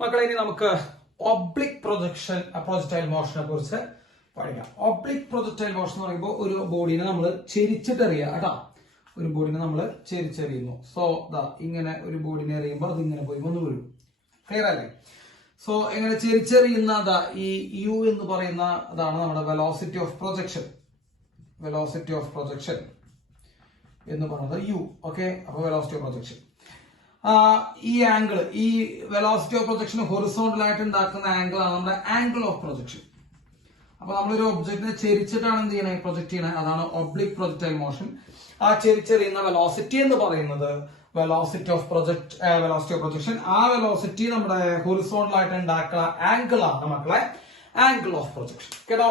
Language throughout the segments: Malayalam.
മക്കളെ ഇനി നമുക്ക് ഒബ്ലിക് പ്രൊജക്ഷൻ പ്രൊജക്ടൈൽ മോഷനെ കുറിച്ച് പഠിക്കാം. ഒബ്ലിക് പ്രൊജക്ടൈൽ മോഷൻ എന്ന് പറയുമ്പോൾ ഒരു ബോഡിനെ നമ്മൾ ചെരിച്ചിട്ടെറിയുക കേട്ടോ. ഒരു ബോഡിനെ നമ്മൾ ചെരിച്ചെറിയുന്നു. സോ ദാ ഇങ്ങനെ ഒരു ബോഡിനെ എറിയുമ്പോൾ അത് ഇങ്ങനെ പോയി ഒന്ന് വീഴും. ക്ലിയർ അല്ലേ? സോ ഇങ്ങനെ ചെരിച്ചെറിയുന്ന ഈ യു എന്ന് പറയുന്ന അതാണ് നമ്മുടെ velocity of projection. Velocity of projection എന്ന് പറയുന്നത് യു. ഓക്കെ, അപ്പൊ വെലോസിറ്റി ഓഫ് പ്രൊജക്ഷൻ ഈ ആംഗിൾ, ഈ വെലോസിറ്റി ഓഫ് പ്രൊജക്ഷൻ ഹൊറിസോണ്ടൽ ആയിട്ട് ഉണ്ടാക്കുന്ന ആംഗിൾ ആണ് നമ്മുടെ ആംഗിൾ ഓഫ് പ്രൊജക്ഷൻ. അപ്പൊ നമ്മളൊരു ഒബ്ജക്റ്റിനെ ചെരിച്ചിട്ടാണ് എന്ത് ചെയ്യണേ, പ്രൊജക്ട് ചെയ്യണേ. അതാണ് ഒബ്ലിക് പ്രൊജക്ടൈൽ മോഷൻ. ആ ചെരിച്ചെറിയുന്ന വെലോസിറ്റി എന്ന് പറയുന്നത് വെലോസിറ്റി ഓഫ് പ്രൊജക്ഷൻ. ആ വെലോസിറ്റി നമ്മുടെ ഹൊറിസോണ്ടൽ ആയിട്ട് ഉണ്ടാക്കുന്ന ആംഗിൾ ആണ് മക്കളെ ആംഗിൾ ഓഫ് പ്രൊജക്ഷൻ. കേട്ടോ,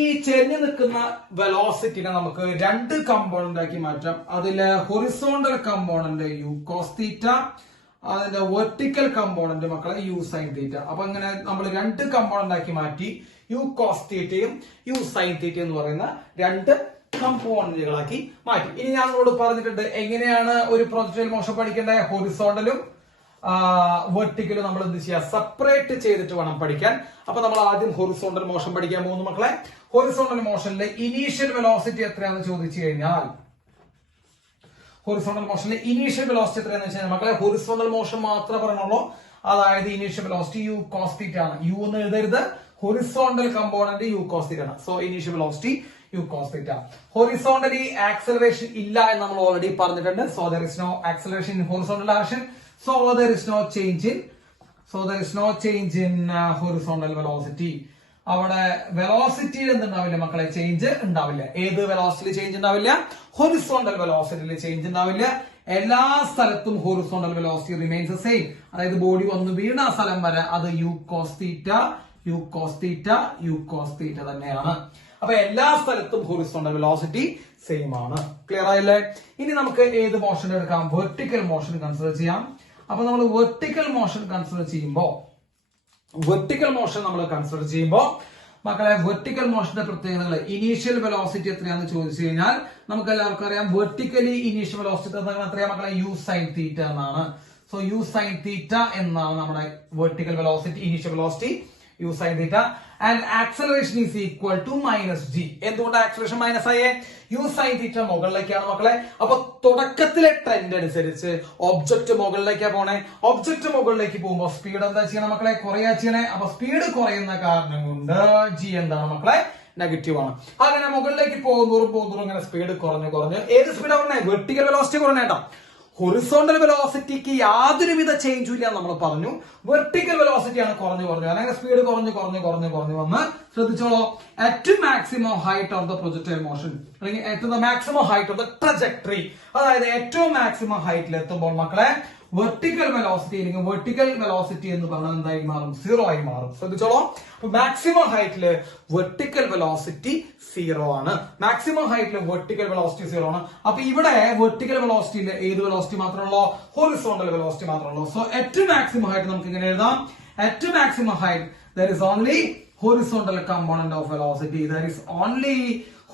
ഈ ചെരിഞ്ഞു നിൽക്കുന്ന വെലോസിറ്റിനെ നമുക്ക് രണ്ട് കമ്പോണന്റ് ആക്കി മാറ്റാം. അതില് horizontal component u cos theta, അതിന്റെ വെർട്ടിക്കൽ കമ്പോണന്റ് മക്കളെ യു സൈൻ തീറ്റ. അപ്പൊ ഇങ്ങനെ നമ്മൾ രണ്ട് കമ്പോണന്റ് ആക്കി മാറ്റി. യു കോസ് തീറ്റയും യു സൈൻ തീറ്റ എന്ന് പറയുന്ന രണ്ട് കമ്പോണന്റുകളാക്കി മാറ്റി. ഇനി ഞാൻ നിങ്ങളോട് പറഞ്ഞിട്ടുണ്ട് എങ്ങനെയാണ് ഒരു പ്രൊജക്ടൈൽ മോഷൻ പഠിക്കേണ്ടത്. ഹൊറിസോണ്ടലും വെർട്ടിക്കലും നമ്മൾ എന്ത് ചെയ്യുക, സെപ്പറേറ്റ് ചെയ്തിട്ട് വേണം പഠിക്കാൻ. അപ്പൊ നമ്മൾ ആദ്യം ഹൊറിസോണ്ടൽ മോഷൻ പഠിക്കാൻ പോകുന്നു മക്കളെ. ഹൊറിസോണ്ടൽ മോഷനിലെ ഇനീഷ്യൽ വെലോസിറ്റി എത്രയാണെന്ന് ചോദിച്ചു കഴിഞ്ഞാൽ, ഹൊറിസോണ്ടൽ മോഷനിലെ ഇനീഷ്യൽ വെലോസിറ്റി എത്രയാണെന്ന് വെച്ചാൽ മക്കളെ ഹൊറിസോണ്ടൽ മോഷൻ മാത്രമേ പറഞ്ഞുള്ളൂ. അതായത് initial velocity u cos theta ആണ്. യു എന്ന് എഴുതരുത്, horizontal component u cos theta ആണ്. So initial velocity u cos theta. Horizontally acceleration ഇല്ല എന്ന് നമ്മൾ ഓൾറെഡി പറഞ്ഞിട്ടുണ്ട്. So there is no acceleration in horizontal direction. So there is no change in horizontal velocity. അവിടെ വെലോസിറ്റിയിൽ എന്തുണ്ടാവില്ല മക്കളെ, ചേഞ്ച് ഉണ്ടാവില്ല. ഏത് വെലോസിറ്റിയിൽ ചേഞ്ച് ഉണ്ടാവില്ല? ഹൊറിസോണ്ടൽ വെലോസിറ്റിയിൽ ചേഞ്ച് ഉണ്ടാവില്ല. എല്ലാ സ്ഥലത്തും ഹൊറിസോണ്ടൽ വെലോസിറ്റി റിമെയിൻസ് സെയിം. അതായത് ബോഡി വന്ന് വീണ സ്ഥലം വരെ അത് u cos theta u cos theta u cos theta തന്നെയാണ്. അപ്പൊ എല്ലാ സ്ഥലത്തും ഹൊറിസോണ്ടൽ വെലോസിറ്റി സെയിം ആണ്. ക്ലിയർ ആയില്ലേ? ഇനി നമുക്ക് ഏത് മോഷൻ എടുക്കാം? വെർട്ടിക്കൽ മോഷൻ കൺസിഡർ ചെയ്യാം. അപ്പൊ നമ്മൾ വെർട്ടിക്കൽ മോഷൻ കൺസിഡർ ചെയ്യുമ്പോൾ മക്കളെ വെർട്ടിക്കൽ മോഷന്റെ പ്രത്യേകതകൾ, ഇനീഷ്യൽ വെലോസിറ്റി എത്രയാണെന്ന് ചോദിച്ചു കഴിഞ്ഞാൽ നമുക്ക് എല്ലാവർക്കും അറിയാം. വെർട്ടിക്കലി ഇനീഷ്യൽ വെലോസിറ്റി എത്രയാ മക്കളെ? യു സൈൻ തീറ്റ എന്നാണ്. സോ യു സൈൻ തീറ്റ എന്നാണ് നമ്മുടെ vertical velocity, initial velocity u sine theta. And acceleration is equal to minus g. എന്തുകൊണ്ട് ആക്സലറേഷൻ മൈനസ് ആയേ? യു സൈൻ തീറ്റ മുകളിലേക്കാണ് മക്കളെ. അപ്പൊ തുടക്കത്തിലെ ട്രെൻഡ് അനുസരിച്ച് ഒബ്ജക്ട് മുകളിലേക്കാണ് പോണേ. ഒബ്ജക്ട് മുകളിലേക്ക് പോകുമ്പോൾ സ്പീഡ് എന്താ ചെയ്യണം മക്കളെ? കുറയാ ചെയ്യണേ. അപ്പൊ സ്പീഡ് കുറയുന്ന കാരണം കൊണ്ട് ജി എന്താണ് മക്കളെ? നെഗറ്റീവ് ആണ്. അങ്ങനെ മുകളിലേക്ക് പോകുന്നോറും ഇങ്ങനെ സ്പീഡ് കുറഞ്ഞ് ഏത് സ്പീഡാ പറഞ്ഞേ? വെർട്ടിക്കൽ വെലോസിറ്റി കുറഞ്ഞേട്ടാ. ഹൊറിസോണ്ടൽ വെലോസിറ്റിക്ക് യാതൊരുവിധ ചേഞ്ചും ഇല്ല നമ്മൾ പറഞ്ഞു. വെർട്ടിക്കൽ വെലോസിറ്റിയാണ് കുറഞ്ഞു അങ്ങനെ സ്പീഡ് കുറഞ്ഞു വന്ന് ശ്രദ്ധിച്ചോളൂ. At maximum height of the projectile motion, അല്ലെങ്കിൽ at the maximum height of the trajectory, അതായത് ഏറ്റവും മാക്സിമം ഹൈറ്റിൽ എത്തുമ്പോൾ മക്കളെ വെർട്ടിക്കൽ വെലോസിറ്റി അല്ലെങ്കിൽ വെർട്ടിക്കൽ വെലോസിറ്റി എന്ന് പറഞ്ഞാൽ എന്തായി മാറും? 0 ആയി മാറും. ശ്രദ്ധിച്ചോളൂ. മാക്സിമം ഹൈറ്റില് വെർട്ടിക്കൽ വെലോസിറ്റി 0 ആണ്. മാക്സിമം ഹൈറ്റില് വെർട്ടിക്കൽ വെലോസിറ്റി 0 ആണ്. അപ്പൊ ഇവിടെ വെർട്ടിക്കൽ വെലോസിറ്റിയിൽ ഏത് വെലോസിറ്റി മാത്രമുള്ളൂ? ഹൊറിസോണ്ടൽ വെലോസിറ്റി മാത്രമുള്ളൂ. സോ അറ്റ് മാക്സിമം ഹൈറ്റ് നമുക്ക് ഇങ്ങനെ എഴുതാം. At maximum height there is only horizontal component of velocity. There is only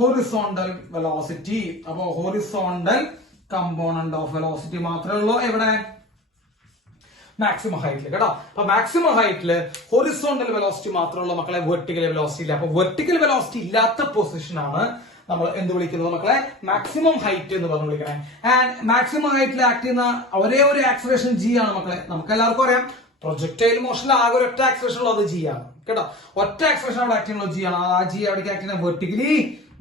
horizontal velocity. അപ്പൊ ഹൊറിസോണ്ടൽ കമ്പോണന്റ് ഓഫ് വെലോസിറ്റി മാത്രമേ ഉള്ളൂ എവിടെ? മാക്സിമം ഹൈറ്റില്. കേട്ടോ, അപ്പൊ മാക്സിമം ഹൈറ്റില് ഹൊറിസോണ്ടൽ വെലോസിറ്റി മാത്രമുള്ള മക്കളെ, വെർട്ടിക്കൽ വെലോസിറ്റി ഇല്ല. അപ്പൊ വെർട്ടിക്കൽ വെലോസിറ്റി ഇല്ലാത്ത പൊസിഷൻ ആണ് നമ്മൾ എന്ത് വിളിക്കുന്നത് മക്കളെ? മാക്സിമം ഹൈറ്റ് എന്ന് പറഞ്ഞു വിളിക്കണേ. ആൻഡ് മാക്സിമം ഹൈറ്റിൽ ആക്ട് ചെയ്യുന്ന ഒരേ ഒരു ആക്സലറേഷൻ ജി ആണ് മക്കളെ. നമുക്ക് എല്ലാവർക്കും അറിയാം പ്രൊജക്ടൈൽ മോഷനിൽ ആകെ ഒരു ഒറ്റ ആക്സലറേഷൻ ഉള്ളത് ജി ആണ്. കേട്ടോ, ഒറ്റ ആക്സലറേഷൻ അവിടെ ആക്ട് ചെയ്യുന്നത് ജി ആണ്. ആ ജി എവിടേക്ക് ആക്ട് ചെയ്യുന്നത്? വെർട്ടിക്കലി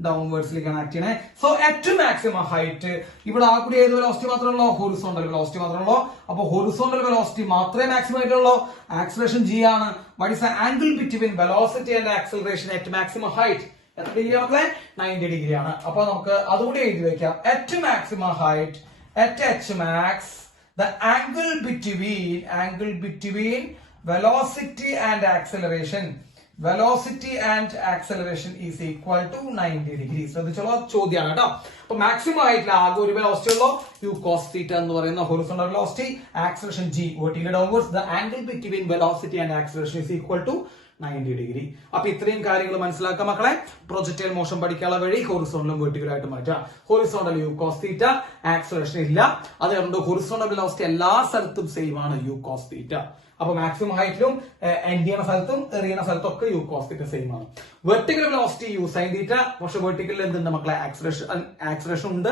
ഡൗൺവേർഡ്സിലേക്കാണ് ആക്ട് ചെയ്യണേ. സോ അറ്റ് മാക്സിമം ഹൈറ്റ് ഇവിടെ ആ കൂടി ഏത് വെലോസിറ്റി മാത്രമല്ലോ? ഹൊറിസോണ്ടൽ വെലോസിറ്റി മാത്രമല്ലോ. അപ്പൊ ഹൊറിസോണ്ടൽ വെലോസിറ്റി മാത്രമേ മാക്സിമം ആയിട്ടുള്ളൂ. ആക്സലറേഷൻ ജി ആണ്. What is the angle between velocity and acceleration at maximum height? എത്ര ഡിഗ്രി മക്കളെ? 90 ഡിഗ്രി ആണ്. അപ്പൊ നമുക്ക് അതുകൂടി എഴുതി വെക്കാം. At maximum height, at h max, the angle between velocity and acceleration is equal to 90 degrees. ശ്രദ്ധിച്ചോളൂ, ചോദ്യമാണ് കേട്ടോ. അപ്പൊ മാക്സിമം ആയിട്ടുള്ള ആകെ ഒരു വെലോസിറ്റി ഉള്ളൂ യു കോസ് തീറ്റ എന്ന് പറയുന്ന horizontal velocity. Acceleration G, vertical downwards. the angle between velocity and acceleration is equal to 90 degree. അപ്പൊ ഇത്രയും കാര്യങ്ങൾ മനസ്സിലാക്കാം മക്കളെ. പ്രൊജക്ടൈൽ മോഷൻ പഠിക്കാനുള്ള വഴി ഹൊറിസോണ്ടലും വെർട്ടിക്കലും ആയിട്ട് മാറ്റാം. Horizontal u cos theta, acceleration ഇല്ല. അതുകൊണ്ട് ഹൊറിസോണ്ടൽ വെലോസിറ്റി എല്ലാ സ്ഥലത്തും സെയിം ആണ് യു കോസ് തീറ്റ. അപ്പൊ മാക്സിമം ഹൈറ്റിലും എൻഡ് ചെയ്യുന്ന സ്ഥലത്തും എറിയുന്ന സ്ഥലത്തും ഒക്കെ യു കോസ് തീറ്റ സെയിം ആണ്. Vertical velocity u sine theta, പക്ഷെ വെർട്ടിക്കലിൽ എന്തുണ്ട് മക്കളെ, ആക്സിലറേഷൻ ഉണ്ട്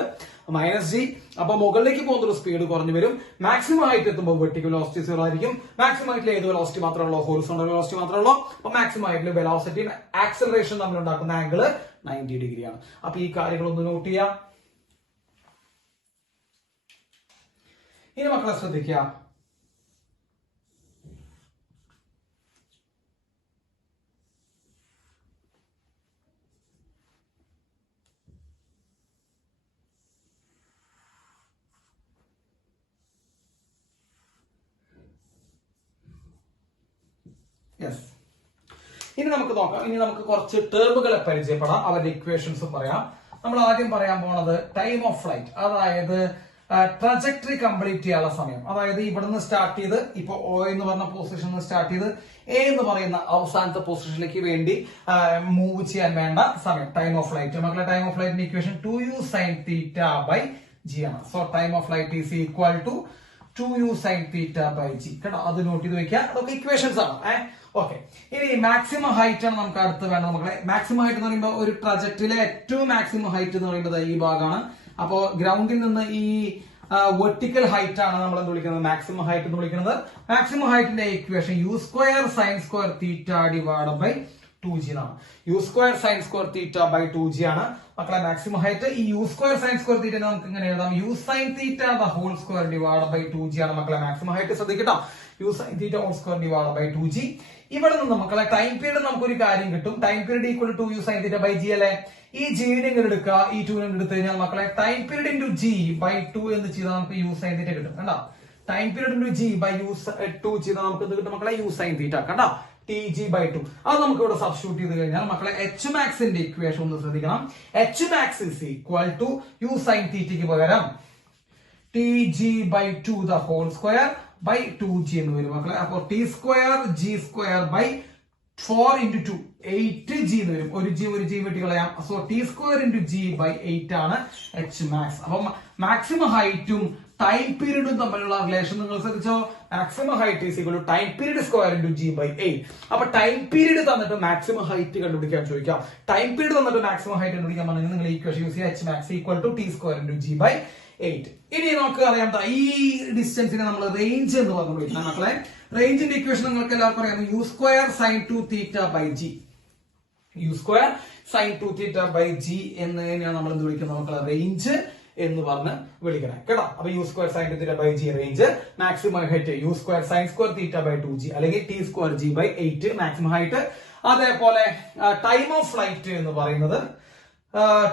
-g. അപ്പൊ മുകളിലേക്ക് പോകുന്ന ഒരു സ്പീഡ് കുറഞ്ഞു വരും. മാക്സിമം ഹൈറ്റ് എത്തുമ്പോൾ വെർട്ടിക്കൽ വെലോസിറ്റി 0 ആയിരിക്കും. മാക്സിമം ഹൈറ്റിൽ ഏത് വെലോസിറ്റി മാത്രമേ ഹൊറിസോണ്ടൽ വെലോസിറ്റി മാത്രമേ അപ്പൊ മാക്സിമം ഹൈറ്റിൽ വെലോസിറ്റി ആക്സിലറേഷൻ തമ്മിൽ ഉണ്ടാക്കുന്ന ആംഗിൾ 90 ഡിഗ്രിയാണ്. അപ്പൊ ഈ കാര്യങ്ങളൊന്ന് നോട്ട് ചെയ്യാം. ഇനി മക്കളെ ശ്രദ്ധിക്കുക, ഇനി നമുക്ക് നോക്കാം. ഇനി നമുക്ക് കുറച്ച് ടേമുകളെ പരിചയപ്പെടാം, അവരുടെ ഇക്വേഷൻസ് പറയാം. നമ്മൾ ആദ്യം പറയാൻ പോണത് ടൈം ഓഫ് ഫ്ലൈറ്റ്, അതായത് ട്രജക്ടറി കംപ്ലീറ്റ് ചെയ്യാനുള്ള സമയം. അതായത് ഇവിടുന്ന് സ്റ്റാർട്ട് ചെയ്ത് ഇപ്പൊ ഒ എന്ന് പറഞ്ഞ പൊസിഷനിൽ സ്റ്റാർട്ട് ചെയ്ത് എ എന്ന് പറയുന്ന അവസാനത്തെ പൊസിഷനിലേക്ക് വേണ്ടി മൂവ് ചെയ്യാൻ വേണ്ട സമയം, ടൈം ഓഫ് ഫ്ലൈറ്റ്. മക്കളെ ടൈം ഓഫ് ഫ്ലൈറ്റിന്റെ equation 2u sin theta by g ആണ്. So time of flight is equal to 2u sin theta by g. കേട്ടോ, അത് നോട്ട് ചെയ്ത് വെക്കുക. അതൊക്കെ ഇക്വേഷൻസ് ആണ്. ഓക്കെ, ഇനി മാക്സിമം ഹൈറ്റ് ആണ് നമുക്ക് അടുത്ത് വേണ്ടത് മക്കളെ. മാക്സിമം ഹൈറ്റ് എന്ന് പറയുമ്പോൾ ഒരു ട്രജക്ടറിയിലെ ഏറ്റവും മാക്സിമം ഹൈറ്റ് എന്ന് പറയുന്നത് ഈ ഭാഗമാണ്. അപ്പോ ഗ്രൗണ്ടിൽ നിന്ന് ഈ വെർട്ടിക്കൽ ഹൈറ്റ് ആണ് നമ്മൾ എന്ത് വിളിക്കുന്നത്, മാക്സിമം ഹൈറ്റ് എന്ന് വിളിക്കുന്നത്. മാക്സിമം ഹൈറ്റിന്റെ equation u square sine square theta divide by 2g ആണ്. U square sine square theta by 2g ആണ് മക്കളെ മാക്സിമം ഹൈറ്റ്. ഈ u square sine square theta നമുക്ക് ഇങ്ങനെ എഴുതാം, u sine theta the whole square divide by 2g ആണ് മക്കളെ മാക്സിമം ഹൈറ്റ്. ശ്രദ്ധിക്കട്ടോ, u sine theta whole square divide by 2g. ഇവിടെ നിന്ന് മക്കളെ ടൈം പീരീഡ് നമുക്കൊരു കാര്യം കിട്ടും. Time period equal to u sine theta by g അല്ലെ. ഈ ജിയുടെ ഇങ്ങനെ എടുക്കുക, ഈ 2 എടുത്തു കഴിഞ്ഞാൽ മക്കളെ time period into g by 2 എന്ന് ചെയ്താൽ നമുക്ക് യു സൈൻ തീറ്റ കിട്ടും. കണ്ടോ, time period into g by u 2 ചെയ്താൽ നമുക്ക് എന്ത് കിട്ടും മക്കളെ, യു സൈൻ തീറ്റ. കണ്ടോ, ടി ജി ബൈ 2. അത് നമുക്ക് ഇവിടെ സബ്സ്റ്റിറ്റ്യൂട്ട് ചെയ്ത് കഴിഞ്ഞാൽ മക്കളെ എച്ച് മാക്സിന്റെ ഇക്വേഷൻ ഒന്ന് ശ്രദ്ധിക്കണം. H max is equal to u sine തീറ്റയ്ക്ക് പകരം t g by 2 the whole square by 2g എന്ന് വരും മക്കളെ. അപ്പൊ t square g square by 4 into 2 8g എന്ന് വരും. ഒരു ജി വെട്ടി കളയാം. So t square into g by 8 ആണ് എച്ച് മാക്സ്. അപ്പൊ മാക്സിമം ഹൈറ്റും ടൈം പീരീഡും തമ്മിലുള്ള റിലേഷൻ നിങ്ങൾ ശ്രദ്ധിച്ചോ. Maximum height is equal to time period square into g by 8. അപ്പൊ ടൈം പീരീഡ് തന്നിട്ട് മാക്സിമം ഹൈറ്റ് കണ്ടുപിടിക്കാൻ ചോദിക്കാം. ടൈം പീരീഡ് തന്നിട്ട് മാക്സിമം ഹൈറ്റ് കണ്ടുപിടിക്കാൻ പറഞ്ഞാൽ നിങ്ങൾ ഈക്വേഷൻ യൂസ് ചെയ്യുക, h max equal to t square into g by 8. ഇനി നമുക്ക് അറിയാം ഈ ഡിസ്റ്റൻസിനെ നമ്മൾ റേഞ്ച് എന്ന് പറഞ്ഞു വിളിക്കണം മക്കളെ. റേഞ്ചിന്റെ ഇക്വേഷൻ നിങ്ങൾക്ക് എല്ലാവർക്കും അറിയാം, u square sine 2 theta by g. U square sine 2 theta by g എന്ന് തന്നെയാണ് നമ്മൾ എന്ത് വിളിക്കുന്നത് മക്കളെ, റേഞ്ച് എന്ന് പറഞ്ഞ് വിളിക്കണം കേട്ടോ. അപ്പൊ u square sine 2 theta by G range. Maximum height u square sine square theta by 2g അല്ലെങ്കിൽ t square g by 8 maximum height. അതേപോലെ ടൈം ഓഫ് ഫ്ലൈറ്റ് എന്ന് പറയുന്നത്